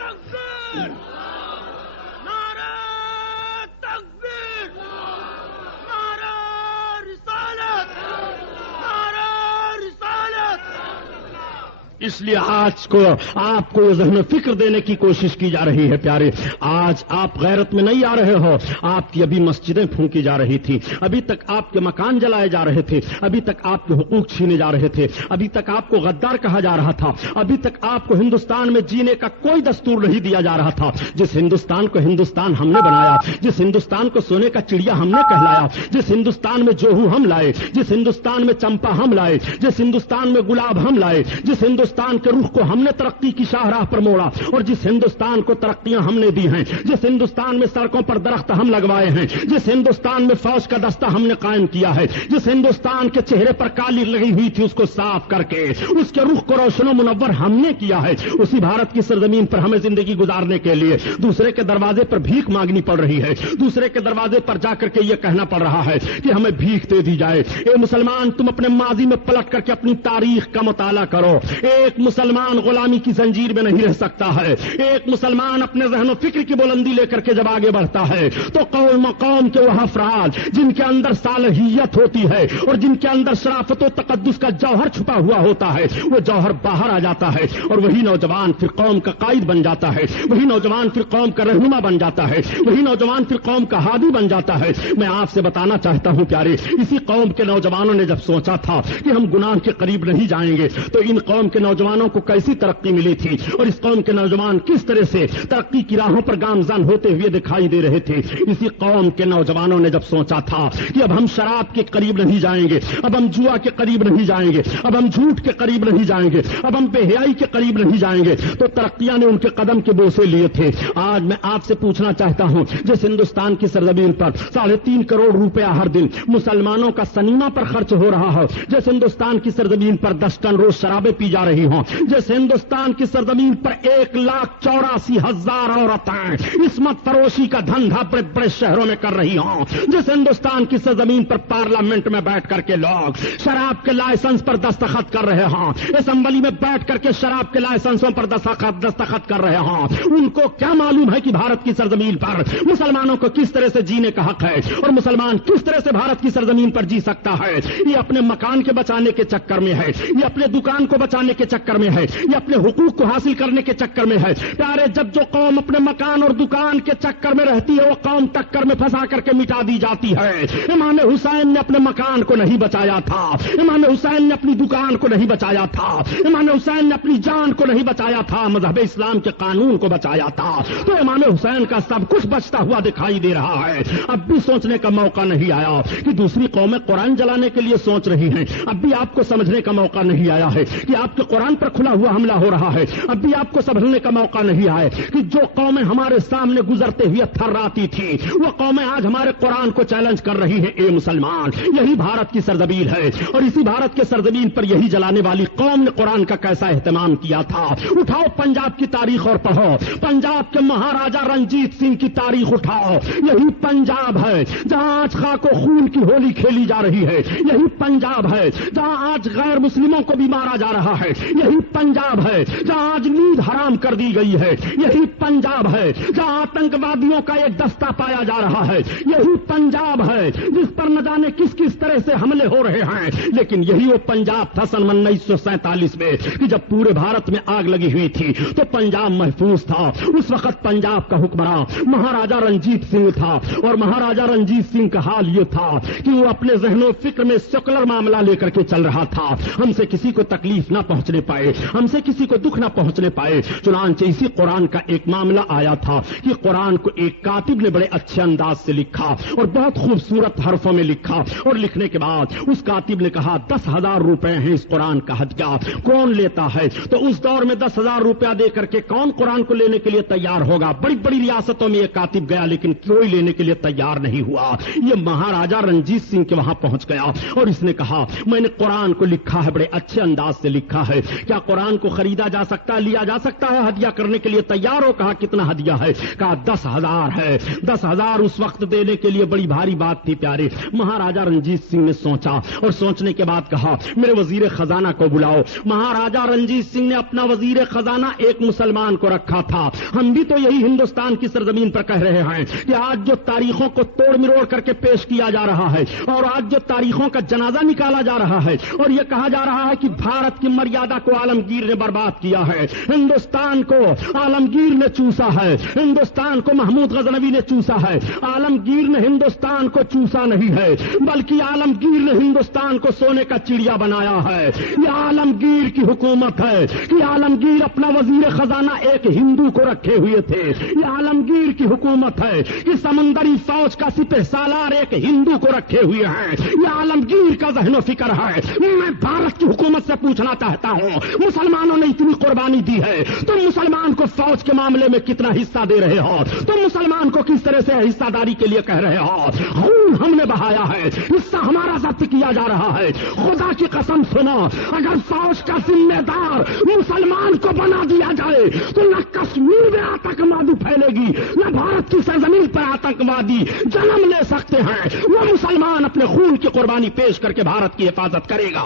اس لیے آج کو آپ کو یہ ذہن و فکر دینے کی کوشش کی جا رہی ہے. پیارے, آج آپ غیرت میں نہیں آ رہے ہو. آپ کی ابھی مسجدیں پھونکی جا رہی تھی, ابھی تک آپ کے مکان جلائے جا رہے تھے, ابھی تک آپ کے حقوق چھینے جا رہے تھے, ابھی تک آپ کو غدار کہا جا رہا تھا, ابھی تک آپ کو ہندوستان میں جینے کا کوئی دستور نہیں دیا جا رہا تھا. جس ہندوستان کو ہندوستان ہم نے بنایا, جس ہندوستان کو سونے کا چڑیا ہم نے کہلایا, جس ہندوستان میں جوہو ہم لائے, جس ہندوستان میں چمپا ہم لائے, جس ہندوستان میں گلاب ہم لائے, جس ہندوستان کے رخ کو ہم نے ترقی کی شاہراہ پر موڑا اور جس ہندوستان کو ترقیاں ہم نے دی ہیں, جس ہندوستان میں سڑکوں پر درخت ہم لگوائے ہیں, جس ہندوستان میں فوج کا دستہ ہم نے قائم کیا ہے, جس ہندوستان کے چہرے پر کالی لگی ہوئی تھی اس کو صاف کر کے اس کے رخ کو روشن و منور ہم نے کیا ہے, اسی بھارت کی سرزمین پر ہمیں زندگی گزارنے کے لیے دوسرے کے دروازے پر بھیک مانگنی پڑ رہی ہے, دوسرے کے دروازے پر جا کر کے یہ کہنا پڑ رہا ہے کہ ہمیں بھیک دے دی جائے. اے مسلمان, تم اپنے ماضی میں پلٹ کر کے اپنی تاریخ کا مطالعہ کرو. ایک مسلمان غلامی کی زنجیر میں نہیں رہ سکتا ہے. ایک مسلمان اپنے ذہن و فکر کی بلندی لے کر کے جب آگے بڑھتا ہے تو قوم مقام کے وہ افراد جن کے اندر صالحیت ہوتی ہے اور جن کے اندر شرافت و تقدس کا جوہر چھپا ہوا ہوتا ہے وہ جوہر باہر آ جاتا ہے اور وہی نوجوان پھر قوم کا قائد بن جاتا ہے, وہی نوجوان پھر قوم کا رہنما بن جاتا ہے, وہی نوجوان پھر قوم کا ہادی بن جاتا ہے. میں آپ سے بتانا چاہتا ہوں پیارے, اسی قوم کے نوجوانوں نے جب سوچا تھا کہ ہم گناہ کے قریب نہیں جائیں گے تو ان قوم کے نوجوانوں کو کیسی ترقی ملی تھی اور اس قوم کے نوجوان کس طرح سے ترقی کی راہوں پر گامزن ہوتے ہوئے دکھائی دے رہے تھے. اسی قوم کے نوجوانوں نے جب سوچا تھا کہ اب ہم شراب کے قریب نہیں جائیں گے, اب ہم جوا کے قریب نہیں جائیں گے, اب ہم جھوٹ کے قریب نہیں جائیں گے, اب ہم بے حیائی کے قریب نہیں جائیں گے, تو ترقیاں نے ان کے قدم کے بوسے لیے تھے. آج میں آپ سے پوچھنا چاہتا ہوں, جس ہندوستان کی سرزمین پر 3.5 کروڑ روپیہ ہر دن مسلمانوں کا سنیما پر خرچ ہو رہا ہو, جس ہندوستان کی سرزمین پر 10 ٹن روز شرابیں پی جا رہی ہوں, جس ہندوستان کی سرزمین پر 1,84,000 عورتیں عصمت فروشی کا دھندا بڑے بڑے شہروں میں کر رہی ہوں, جس ہندوستان کی سرزمین پر پارلیمنٹ میں بیٹھ کر کے لوگ شراب کے لائسنس پر دستخط کر رہے ہوں, اسمبلی میں بیٹھ کر کے شراب کے لائسنسوں پر دستخط کر رہے ہوں, ان کو کیا معلوم ہے کہ بھارت کی سرزمین پر مسلمانوں کو کس طرح سے جینے کا حق ہے اور مسلمان کس طرح سے بھارت کی سرزمین پر جی سکتا ہے. یہ اپنے مکان کے بچانے کے چکر میں ہے, یہ اپنے دکان کو بچانے کے چکر میں ہے, یہ اپنے حقوق کو حاصل کرنے کے چکر میں ہے. پیارے, جب جو قوم اپنے مکان اور دکان کے چکر میں رہتی ہے وہ قوم ٹکر میں پھنسا کر کے مٹا دی جاتی ہے. امام حسین نے اپنے مکان کو نہیں بچایا تھا, امام حسین نے اپنی دکان کو نہیں بچایا تھا, امام حسین نے اپنی جان کو نہیں بچایا تھا, مذہب اسلام کے قانون کو بچایا تھا. تو امام حسین کا سب کچھ بچتا ہوا دکھائی دے رہا ہے. اب بھی سوچنے کا موقع نہیں آیا کہ دوسری قومیں قرآن جلانے کے لیے سوچ رہی ہیں, اب بھی آپ کو سمجھنے کا موقع نہیں آیا ہے کہ آپ کے قرآن پر کھلا ہوا حملہ ہو رہا ہے، اب بھی آپ کو سنبھلنے کا موقع نہیں آئے کہ جو قومیں ہمارے سامنے گزرتے ہوئے تھراتی تھی وہ قومیں آج ہمارے قرآن کو چیلنج کر رہی ہیں. اے مسلمان، یہی بھارت کی سرزمین ہے اور اسی بھارت کے سرزمین پر یہی جلانے والی قوم نے قرآن کا کیسا اہتمام کیا تھا. اٹھاؤ پنجاب کی تاریخ اور پڑھو، پنجاب کے مہاراجا رنجیت سنگھ کی تاریخ اٹھاؤ. یہی پنجاب ہے جہاں آج خاک و خون کی ہولی کھیلی جا رہی ہے. یہی پنجاب ہے جہاں آج غیر مسلموں کو بھی مارا جا رہا ہے. یہی پنجاب ہے جہاں آج نیند حرام کر دی گئی ہے. یہی پنجاب ہے جہاں آتنکوادیوں کا ایک دستہ پایا جا رہا ہے. یہی پنجاب ہے جس پر نہ جانے کس کس طرح سے حملے ہو رہے ہیں. لیکن یہی وہ پنجاب تھا سن 1947 میں کہ جب پورے بھارت میں آگ لگی ہوئی تھی تو پنجاب محفوظ تھا. اس وقت پنجاب کا حکمراں مہاراجا رنجیت سنگھ تھا اور مہاراجا رنجیت سنگھ کا حال یہ تھا کہ وہ اپنے ذہن و فکر میں سیکولر معاملہ لے کر کے چل رہا تھا. ہم سے کسی کو تکلیف نہ پہنچنے پائے، ہم سے کسی کو دکھ نہ پہنچنے پائے. چنانچہ اسی قرآن کا ایک معاملہ آیا تھا کہ قرآن کو ایک کاتب نے بڑے اچھے انداز سے لکھا اور بہت خوبصورت حرفوں میں لکھا اور لکھنے کے بعد اس کاتب نے کہا 10,000 روپے ہیں اس قرآن کا ہدیہ، کون لیتا ہے؟ تو اس دور میں 10,000 روپیہ دے کر کے کون قرآن کو لینے کے لیے تیار ہوگا؟ بڑی بڑی ریاستوں میں یہ کاتب گیا لیکن کوئی لینے کے لیے تیار نہیں ہوا. یہ مہاراجا رنجیت سنگھ کے وہاں پہنچ گیا اور اس نے کہا میں نے قرآن کو لکھا ہے، بڑے اچھے انداز سے لکھا ہے، کیا قرآن کو خریدا جا سکتا ہے، لیا جا سکتا ہے؟ ہدیہ کرنے کے لیے تیار ہو؟ کہا کتنا ہدیہ ہے؟ کہا 10,000 ہے. 10,000 اس وقت دینے کے لیے بڑی بھاری بات تھی پیارے. مہاراجا رنجیت سنگھ نے سوچا اور سوچنے کے بعد کہا میرے وزیر خزانہ کو بلاؤ. مہاراجا رنجیت سنگھ نے اپنا وزیر خزانہ ایک مسلمان کو رکھا تھا. ہم بھی تو یہی ہندوستان کی سرزمین پر کہہ رہے ہیں کہ آج جو تاریخوں کو توڑ مروڑ کر کے پیش کیا جا رہا ہے اور آج جو تاریخوں کا جنازہ نکالا جا رہا ہے اور یہ کہا جا رہا ہے کہ بھارت کی مریادہ کو عالمگیر نے برباد کیا ہے، ہندوستان کو عالمگیر نے چوسا ہے، ہندوستان کو محمود غزنوی نے چوسا ہے. عالمگیر نے ہندوستان کو چوسا نہیں ہے بلکہ عالمگیر نے ہندوستان کو سونے کا چڑیا بنایا ہے. یہ عالمگیر کی حکومت ہے کہ عالمگیر اپنا وزیر خزانہ ایک ہندو کو رکھے ہوئے تھے. یہ عالمگیر کی حکومت ہے کہ سمندری فوج کا سپہ سالار ایک ہندو کو رکھے ہوئے ہیں. یہ عالمگیر کا ذہن و فکر ہے. میں بھارت کی حکومت سے پوچھنا چاہتا ہوں مسلمانوں نے اتنی قربانی دی ہے، تم مسلمان کو فوج کے معاملے میں کتنا حصہ دے رہے ہو؟ تم مسلمان کو کس طرح سے حصہ داری کے لیے کہہ رہے ہو؟ خون ہم نے بہایا ہے، حصہ ہمارا ضبط کیا جا رہا ہے. خدا کی قسم سنو، اگر فوج کا ذمہ دار مسلمان کو بنا دیا جائے تو نہ کشمیر میں آتنکوادی پھیلے گی نہ بھارت کی سرزمین پر آتنکوادی جنم لے سکتے ہیں. وہ مسلمان اپنے خون کی قربانی پیش کر کے بھارت کی حفاظت کرے گا.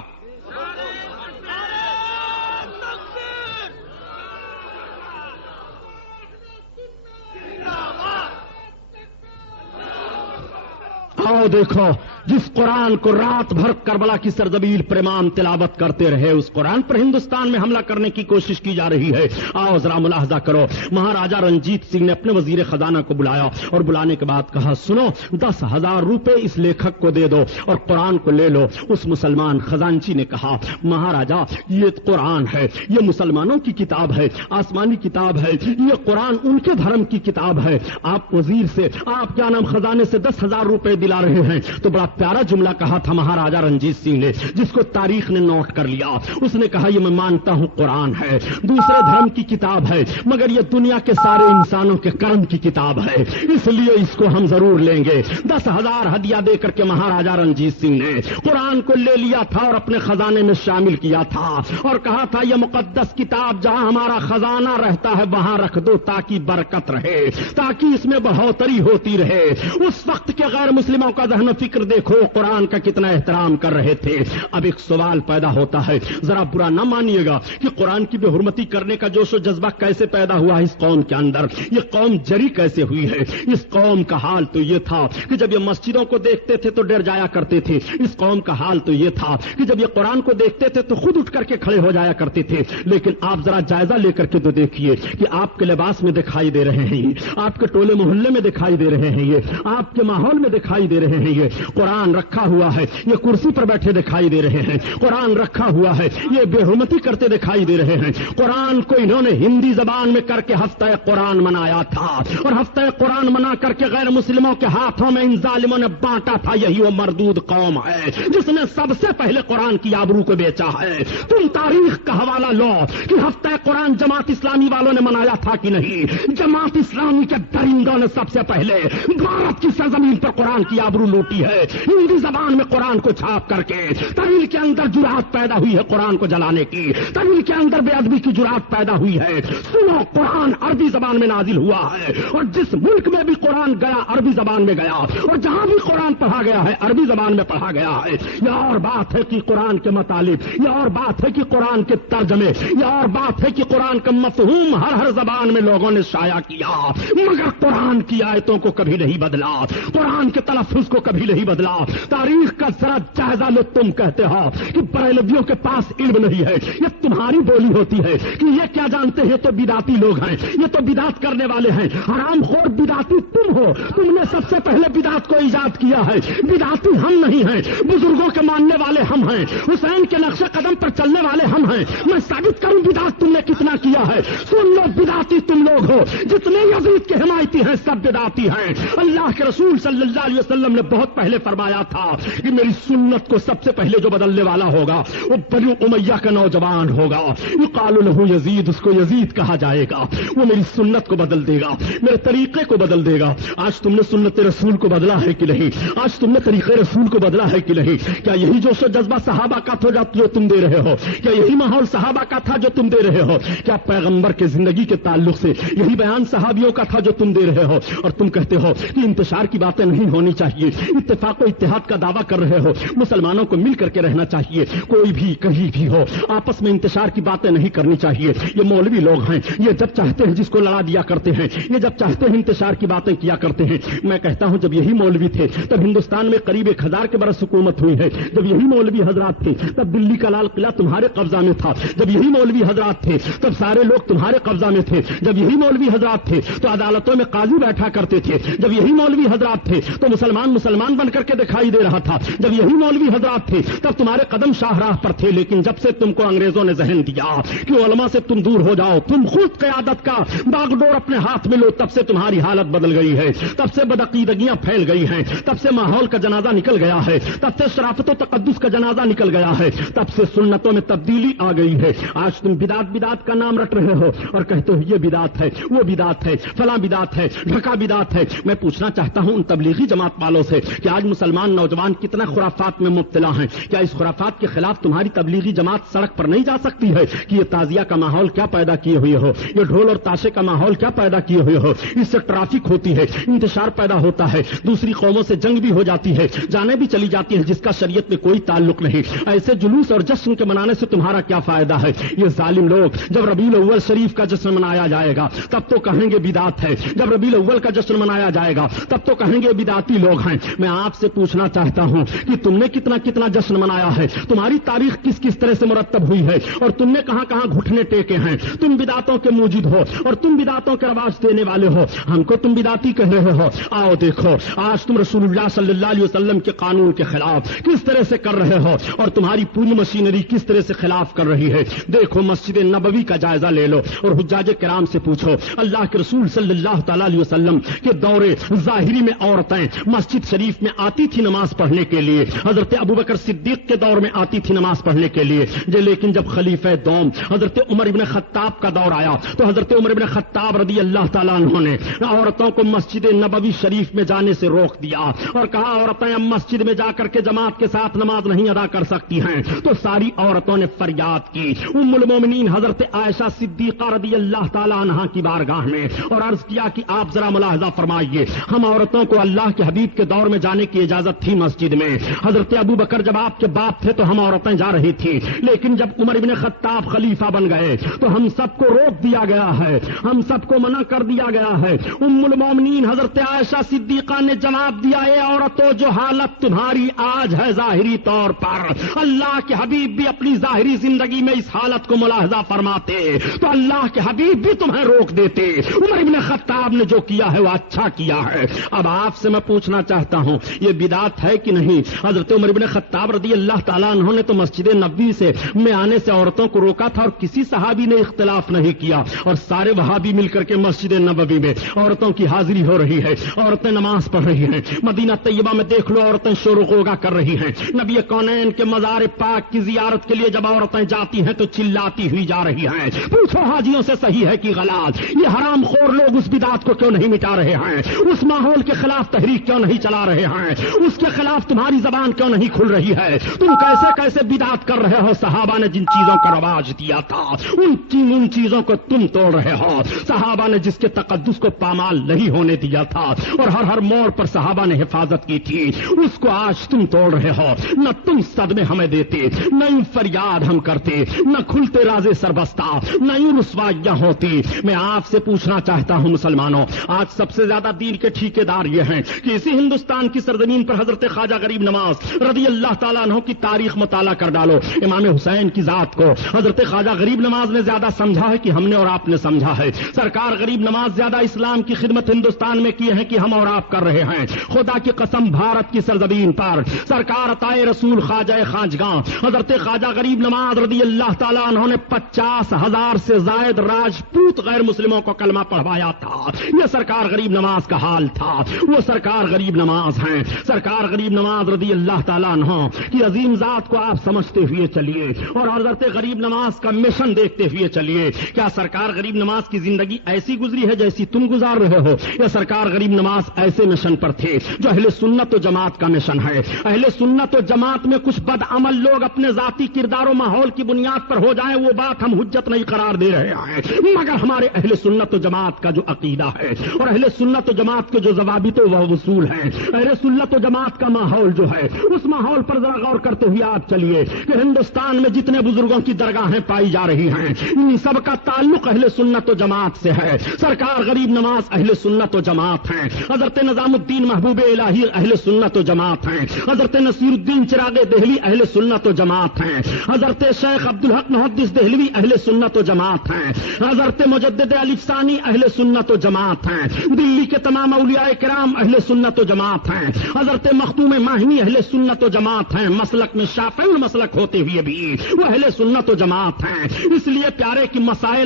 آؤ دیکھو، جس قرآن کو رات بھر کربلا کی سرزمین پر امام تلاوت کرتے رہے اس قرآن پر ہندوستان میں حملہ کرنے کی کوشش کی جا رہی ہے. آؤ ذرا ملاحظہ کرو. مہاراجا رنجیت سنگھ نے اپنے وزیر خزانہ کو بلایا اور بلانے کے بعد کہا سنو 10,000 روپے اس لیکھک کو دے دو اور قرآن کو لے لو. اس مسلمان خزانچی نے کہا مہاراجا یہ قرآن ہے، یہ مسلمانوں کی کتاب ہے، آسمانی کتاب ہے، یہ قرآن ان کے دھرم کی کتاب ہے. آپ وزیر سے آپ کیا نام خزانے سے 10,000 روپے دلا رہے ہیں. تو بڑا پیارا جملہ کہا تھا مہاراجا رنجیت سنگھ نے جس کو تاریخ نے نوٹ کر لیا. اس نے کہا یہ میں مانتا ہوں قرآن ہے، دوسرے دھرم کی کتاب ہے، مگر یہ دنیا کے سارے انسانوں کے کرم کی کتاب ہے، اس لیے اس کو ہم ضرور لیں گے. 10,000 ہدیہ دے کر کے مہاراجا رنجیت سنگھ نے قرآن کو لے لیا تھا اور اپنے خزانے میں شامل کیا تھا اور کہا تھا یہ مقدس کتاب جہاں ہمارا خزانہ رہتا ہے وہاں رکھ دو تاکہ برکت رہے، تاکہ اس میں بڑھوتری ہوتی رہے. اس وقت کے غیر مسلموں کا ذہن و فکر دیکھو قرآن کا کتنا احترام کر رہے تھے. اب ایک سوال پیدا ہوتا ہے، ذرا برا نہ مانیے گا کہ قرآن کی بے حرمتی کرنے کا جوش و جذبہ کیسے پیدا ہوا اس قوم کے اندر، یہ قوم جری کیسے ہوئی ہے. اس قوم کا حال تو یہ تھا کہ جب یہ مسجدوں کو دیکھتے تھے تو ڈر جایا کرتے تھے. اس قوم کا حال تو یہ تھا کہ جب یہ قرآن کو دیکھتے تھے تو خود اٹھ کر کے کھڑے ہو جایا کرتے تھے. لیکن آپ ذرا جائزہ لے کر کے تو دیکھیے کہ آپ کے لباس میں دکھائی دے رہے ہیں یہ، آپ کے ٹولے محلے میں دکھائی دے رہے ہیں یہ، آپ کے ماحول میں دکھائی دے رہے ہیں یہ. قرآن رکھا ہوا ہے، یہ کرسی پر بیٹھے دکھائی دے رہے ہیں، قرآن رکھا ہوا ہے، یہ بے حرمتی کرتے دکھائی دے رہے ہیں۔ قرآن کو انہوں نے ہندی زبان میں کر کے ہفتہ قرآن منایا تھا، اور ہفتہ قرآن منا کر کے غیر مسلموں کے ہاتھوں میں ان ظالموں نے بانٹا تھا۔ یہی وہ مردود قوم ہے جس نے سب سے پہلے قرآن کی آبرو کو بیچا ہے۔ تم تاریخ کا حوالہ لو کہ ہفتہ قرآن جماعت اسلامی والوں نے منایا تھا کہ نہیں؟ جماعت اسلامی کے درندوں نے سب سے پہلے بھارت کی سرزمین پر قرآن کی آبرو لوٹی ہے، ہندی زبان میں قرآن کو چھاپ کر کے۔ طویل کے اندر جرات پیدا ہوئی ہے قرآن کو جلانے کی، طویل کے اندر بے ادبی کی جرات پیدا ہوئی ہے۔ سنو، قرآن عربی زبان میں نازل ہوا ہے، اور جس ملک میں بھی قرآن گیا عربی زبان میں گیا، اور جہاں بھی قرآن پڑھا گیا ہے عربی زبان میں پڑھا گیا ہے۔ یہ اور بات ہے کہ قرآن کے مطالب، یہ اور بات ہے کہ قرآن کے ترجمے، یہ اور بات ہے کہ قرآن کا مفہوم ہر زبان میں لوگوں نے شائع کیا، مگر قرآن کی آیتوں کو کبھی نہیں بدلا، قرآن کے تلفظ کو کبھی نہیں بدلا۔ تاریخ کا ذرا جائزہ لو۔ تم کہتے ہو کہ بریلویوں کے پاس علم نہیں ہے، یہ تمہاری بولی ہوتی ہے کہ یہ کیا جانتے ہیں، تو بدعتی لوگ ہیں، یہ تو بدعت کرنے والے ہیں۔ حرام خور بدعتی تم ہو، تم نے سب سے پہلے بدعت کو ایجاد کیا ہے۔ بدعتی ہم نہیں ہیں، بزرگوں کے ماننے والے ہم ہیں، حسین کے نقش قدم پر چلنے والے ہم ہیں۔ میں ثابت کروں بدعت تم نے کتنا کیا ہے۔ سن لو، بدعتی تم لوگ ہو، جتنے یزید کے حمایتی ہیں سب بدعتی ہیں۔ اللہ کے رسول صلی اللہ علیہ وسلم نے بہت پہلے فرمایا تھا کہ میری سنت کو سب سے پہلے جو بدلنے والا ہوگا وہ بنو امیہ کا نوجوان ہوگا، یقال لہ یزید، اس کو یزید کہا جائے گا۔ وہ میری سنت کو بدل دے گا، میرے طریقے کو بدل دے گا۔ آج تم نے سنت رسول کو بدلا ہے کہ نہیں؟ آج تم نے طریقے رسول کو بدلا ہے کہ نہیں؟ کیا یہی جوش و جذبہ صحابہ کا تھا جو تم دے رہے ہو؟ کیا یہی ماحول صحابہ کا تھا جو تم دے رہے ہو؟ کیا پیغمبر کے زندگی کے تعلق سے یہی بیان صحابیوں کا تھا جو تم دے رہے ہو؟ اور تم کہتے ہو کہ انتشار کی باتیں نہیں ہونی چاہیے، اتفاق و اتحاد کا دعویٰ کر رہے ہو، مسلمانوں کو مل کر کے رہنا چاہیے، کوئی بھی کہیں بھی ہو آپس میں انتشار کی باتیں نہیں کرنی چاہیے۔ یہ مولوی لوگ ہیں، یہ جب چاہتے ہیں جس کو لڑا دیا کرتے ہیں، یہ جب چاہتے ہیں انتشار کی باتیں کیا کرتے ہیں۔ میں کہتا ہوں جب یہی مولوی تھے تب ہندوستان میں قریب 1000 کے برس حکومت ہوئی ہے۔ جب یہی مولوی حضرات تھے تب دلی کا لال قلعہ تمہارے قبضہ میں تھا۔ جب یہی مولوی حضرات تھے تب سارے لوگ تمہارے قبضہ میں تھے۔ جب یہی مولوی حضرات تھے تو عدالتوں میں قاضی بیٹھا کرتے تھے۔ جب یہی مولوی حضرات تھے تو مسلمان بن کر کے دکھائی دے رہا تھا۔ جب یہی مولوی حضرات تھے تب تمہارے قدم شاہراہ پر تھے۔ لیکن جب سے تم کو انگریزوں نے ذہن دیا کہ علماء سے تم دور ہو جاؤ، تم خود قیادت کا باغ ڈور اپنے ہاتھ میں لو، تب سے تمہاری حالت بدل گئی ہے، تب سے بدعقیدگیاں پھیل گئی ہیں، تب سے ماحول کا جنازہ نکل گیا ہے، تب سے شرافت و تقدس کا جنازہ نکل گیا ہے، تب سے سنتوں میں تبدیلی آ گئی ہے۔ آج تم بدعت کا نام رٹ رہے ہو اور کہتے ہو یہ بدعت ہے، وہ بدعت ہے، فلاں بدعت ہے، ڈھکا بدعت ہے۔ میں پوچھنا چاہتا ہوں ان تبلیغی جماعت والوں سے کہ آج مسلمان نوجوان کتنا خرافات میں مبتلا ہیں، کیا اس خرافات کے خلاف تمہاری تبلیغی جماعت سڑک پر نہیں جا سکتی ہے کہ یہ تعزیہ کا ماحول کیا پیدا کیے ہوئے ہو، یہ ڈھول اور تاشے کا ماحول کیا پیدا کیے ہوئے ہو؟ اس سے ٹریفک ہوتی ہے، انتشار پیدا ہوتا ہے، دوسری قوموں سے جنگ بھی ہو جاتی ہے، جانیں بھی چلی جاتی ہیں جس کا شریعت میں کوئی تعلق نہیں۔ ایسے جلوس اور جشن کے منانے سے تمہارا کیا فائدہ ہے؟ یہ ظالم لوگ جب ربیع الاول شریف کا جشن منایا جائے گا تب تو کہیں گے بدعت ہے، جب ربیع الاول کا جشن منایا جائے گا تب تو کہیں گے بدعتی لوگ ہیں۔ میں آپ سے پوچھنا چاہتا ہوں کہ تم نے کتنا جشن منایا ہے، تمہاری تاریخ کس طرح سے مرتب ہوئی ہے، اور تم نے کہاں گھٹنے ٹیکے ہیں؟ تم بدعتوں کے موجد ہو اور تم بدعتوں کے رواج دینے والے ہو، ہم کو تم بدعتی کہہ رہے ہو۔ آؤ دیکھو آج تم رسول اللہ صلی اللہ علیہ وسلم کے قانون کے خلاف کس طرح سے کر رہے ہو، اور تمہاری پوری مشینری کس طرح سے خلاف کر رہی ہے۔ دیکھو مسجد نبوی کا جائزہ لے لو اور حجاج کرام سے پوچھو، اللہ کے رسول صلی اللہ تعالی علیہ وسلم کے دور ظاہری میں عورتیں مسجد شریف میں آتی تھی نماز پڑھنے کے لیے، حضرت ابوبکر صدیق کے دور میں آتی تھی نماز پڑھنے کے لیے، لیکن جب خلیفہ دوم حضرت عمر ابن خطاب کا دور آیا تو حضرت عمر ابن خطاب رضی اللہ تعالیٰ عنہ نے عورتوں کو مسجد نبوی شریف میں جانے سے روک دیا اور کہا عورتیں اب مسجد میں جا کر کے جماعت کے ساتھ نماز نہیں ادا کر سکتی ہیں۔ تو ساری عورتوں نے فریاد کی ام المومنین حضرت عائشہ صدیقہ رضی اللہ تعالیٰ عنہا کی بارگاہ میں اور عرض کیا کہ آپ ذرا ملاحظہ فرمائیے، ہم عورتوں کو اللہ کے حبیب کے دور میں جانے کی اجازت تھی مسجد میں، حضرت ابو بکر جب آپ کے باپ تھے تو ہم عورتیں جا رہی تھی، لیکن جب عمر ابن خطاب خلیفہ بن گئے تو ہم سب کو روک دیا گیا ہے، ہم سب کو منع کر دیا گیا ہے۔ ام المومنین حضرت عائشہ صدیقہ نے جواب دیا، اے عورتوں جو حالت تمہاری آج ہے ظاہری طور پر، اللہ کے حبیب بھی اپنی ظاہری زندگی میں اس حالت کو ملاحظہ فرماتے تو اللہ کے حبیب بھی تمہیں روک دیتے۔ عمر ابن خطاب نے جو کیا ہے وہ اچھا کیا ہے۔ اب آپ سے میں پوچھنا چاہتا ہوں یہ بدعت ہے کہ نہیں؟ حضرت عمر بن خطاب رضی اللہ تعالیٰ عنہ نے تو مسجد نبوی میں آنے سے عورتوں کو روکا تھا اور کسی صحابی نے اختلاف نہیں کیا، اور سارے وہابی مل کر کے مسجد نبوی میں عورتوں کی حاضری ہو رہی ہے، عورتیں نماز پڑھ رہی ہیں۔ مدینہ طیبہ میں دیکھ لو، عورتیں شور و غوغا کر رہی ہیں۔ نبی کونین کے مزار پاک کی زیارت کے لیے جب عورتیں جاتی ہیں تو چلاتی ہوئی جا رہی ہیں۔ پوچھو حاجیوں سے صحیح ہے کہ غلط؟ یہ حرام خور لوگ اس بدعت کو کیوں نہیں مٹا رہے ہیں؟ اس ماحول کے خلاف تحریک کیوں نہیں چلا رہے ہیں؟ اس کے خلاف تمہاری زبان کیوں نہیں کھل رہی ہے؟ تم کیسے کیسے بدعت کر رہے ہو؟ صحابہ نے جن چیزوں کا رواج دیا تھا ان چیزوں کو تم توڑ رہے ہو۔ صحابہ نے جس کے تقدس کو پامال نہیں ہونے دیا تھا اور ہر موڑ پر صحابہ نے حفاظت کی تھی، اس کو آج تم توڑ رہے ہو۔ نہ تم صدمے ہمیں دیتے، نہ یوں فریاد ہم کرتے، نہ کھلتے رازے سربستہ، نہ یوں رسوائیاں ہوتی۔ میں آپ سے پوچھنا چاہتا ہوں مسلمانوں، آج سب سے زیادہ دین کے ٹھیکیدار یہ ہیں کہ اسی ہندوستان کی سرزمین پر حضرت خواجہ غریب نواز رضی اللہ تعالیٰ عنہ کی تاریخ مطالعہ کر ڈالو۔ امام حسین کی ذات کو حضرت خواجہ غریب نواز نے زیادہ سمجھا ہے کہ ہم نے اور آپ نے سمجھا ہے۔ سرکار غریب نواز زیادہ اسلام کی خدمت ہندوستان میں کی ہے کہ ہم اور آپ کر رہے ہیں۔ خدا کی قسم، بھارت کی سرزمین پر سرکار عطائے رسول خواجہ خواجگاں حضرت خواجہ غریب نواز رضی اللہ تعالیٰ عنہ نے 50,000 سے زائد راجپوت غیر مسلموں کو کلمہ پڑھوایا تھا۔ یہ سرکار غریب نواز کا حال تھا۔ وہ سرکار غریب نواز ہیں۔ سرکار غریب نواز رضی اللہ تعالیٰ عنہ کی عظیم ذات کو آپ سمجھتے ہوئے چلیے اور حضرت غریب نواز کا مشن دیکھتے ہوئے چلیے۔ کیا سرکار غریب نواز کی زندگی ایسی گزری ہے جیسی تم گزار رہے ہو؟ یا سرکار غریب نواز ایسے مشن پر تھے جو اہل سنت و جماعت کا مشن ہے؟ اہل سنت و جماعت میں کچھ بدعمل لوگ اپنے ذاتی کردار و ماحول کی بنیاد پر ہو جائیں، وہ بات ہم حجت نہیں قرار دے رہے ہیں، مگر ہمارے اہل سنت و جماعت کا جو عقیدہ ہے اور اہل سنت و جماعت کے جو ضوابط و اصول ہیں، اہل سنت و جماعت کا ماحول جو ہے، اس ماحول پر ذرا غور کرتے ہوئے آپ چلیے کہ ہندوستان میں جتنے بزرگوں کی درگاہیں پائی جا رہی ہیں، ان سب کا تعلق اہل سنت و جماعت سے ہے۔ سرکار غریب نواز اہل سنت و جماعت ہیں۔ حضرت نظام الدین محبوب الہی اہل سنت و جماعت ہیں۔ حضرت نصیر الدین چراغ دہلوی اہل سنت و جماعت ہیں۔ حضرت شیخ عبدالحق محدث دہلوی اہل سنت و جماعت ہیں۔ حضرت مجدد الف ثانی اہل سنت و جماعت ہیں۔ دلی کے تمام اولیاء کرام اہل سنت و جماعت ہیں۔ حضرت مختوم ماہنی اہل سنت و جماعت ہیں، مسلک میں شافعی مسلک ہوتے ہوئے بھی وہ اہل سنت و جماعت ہیں۔ اس لیے پیارے کی مسائل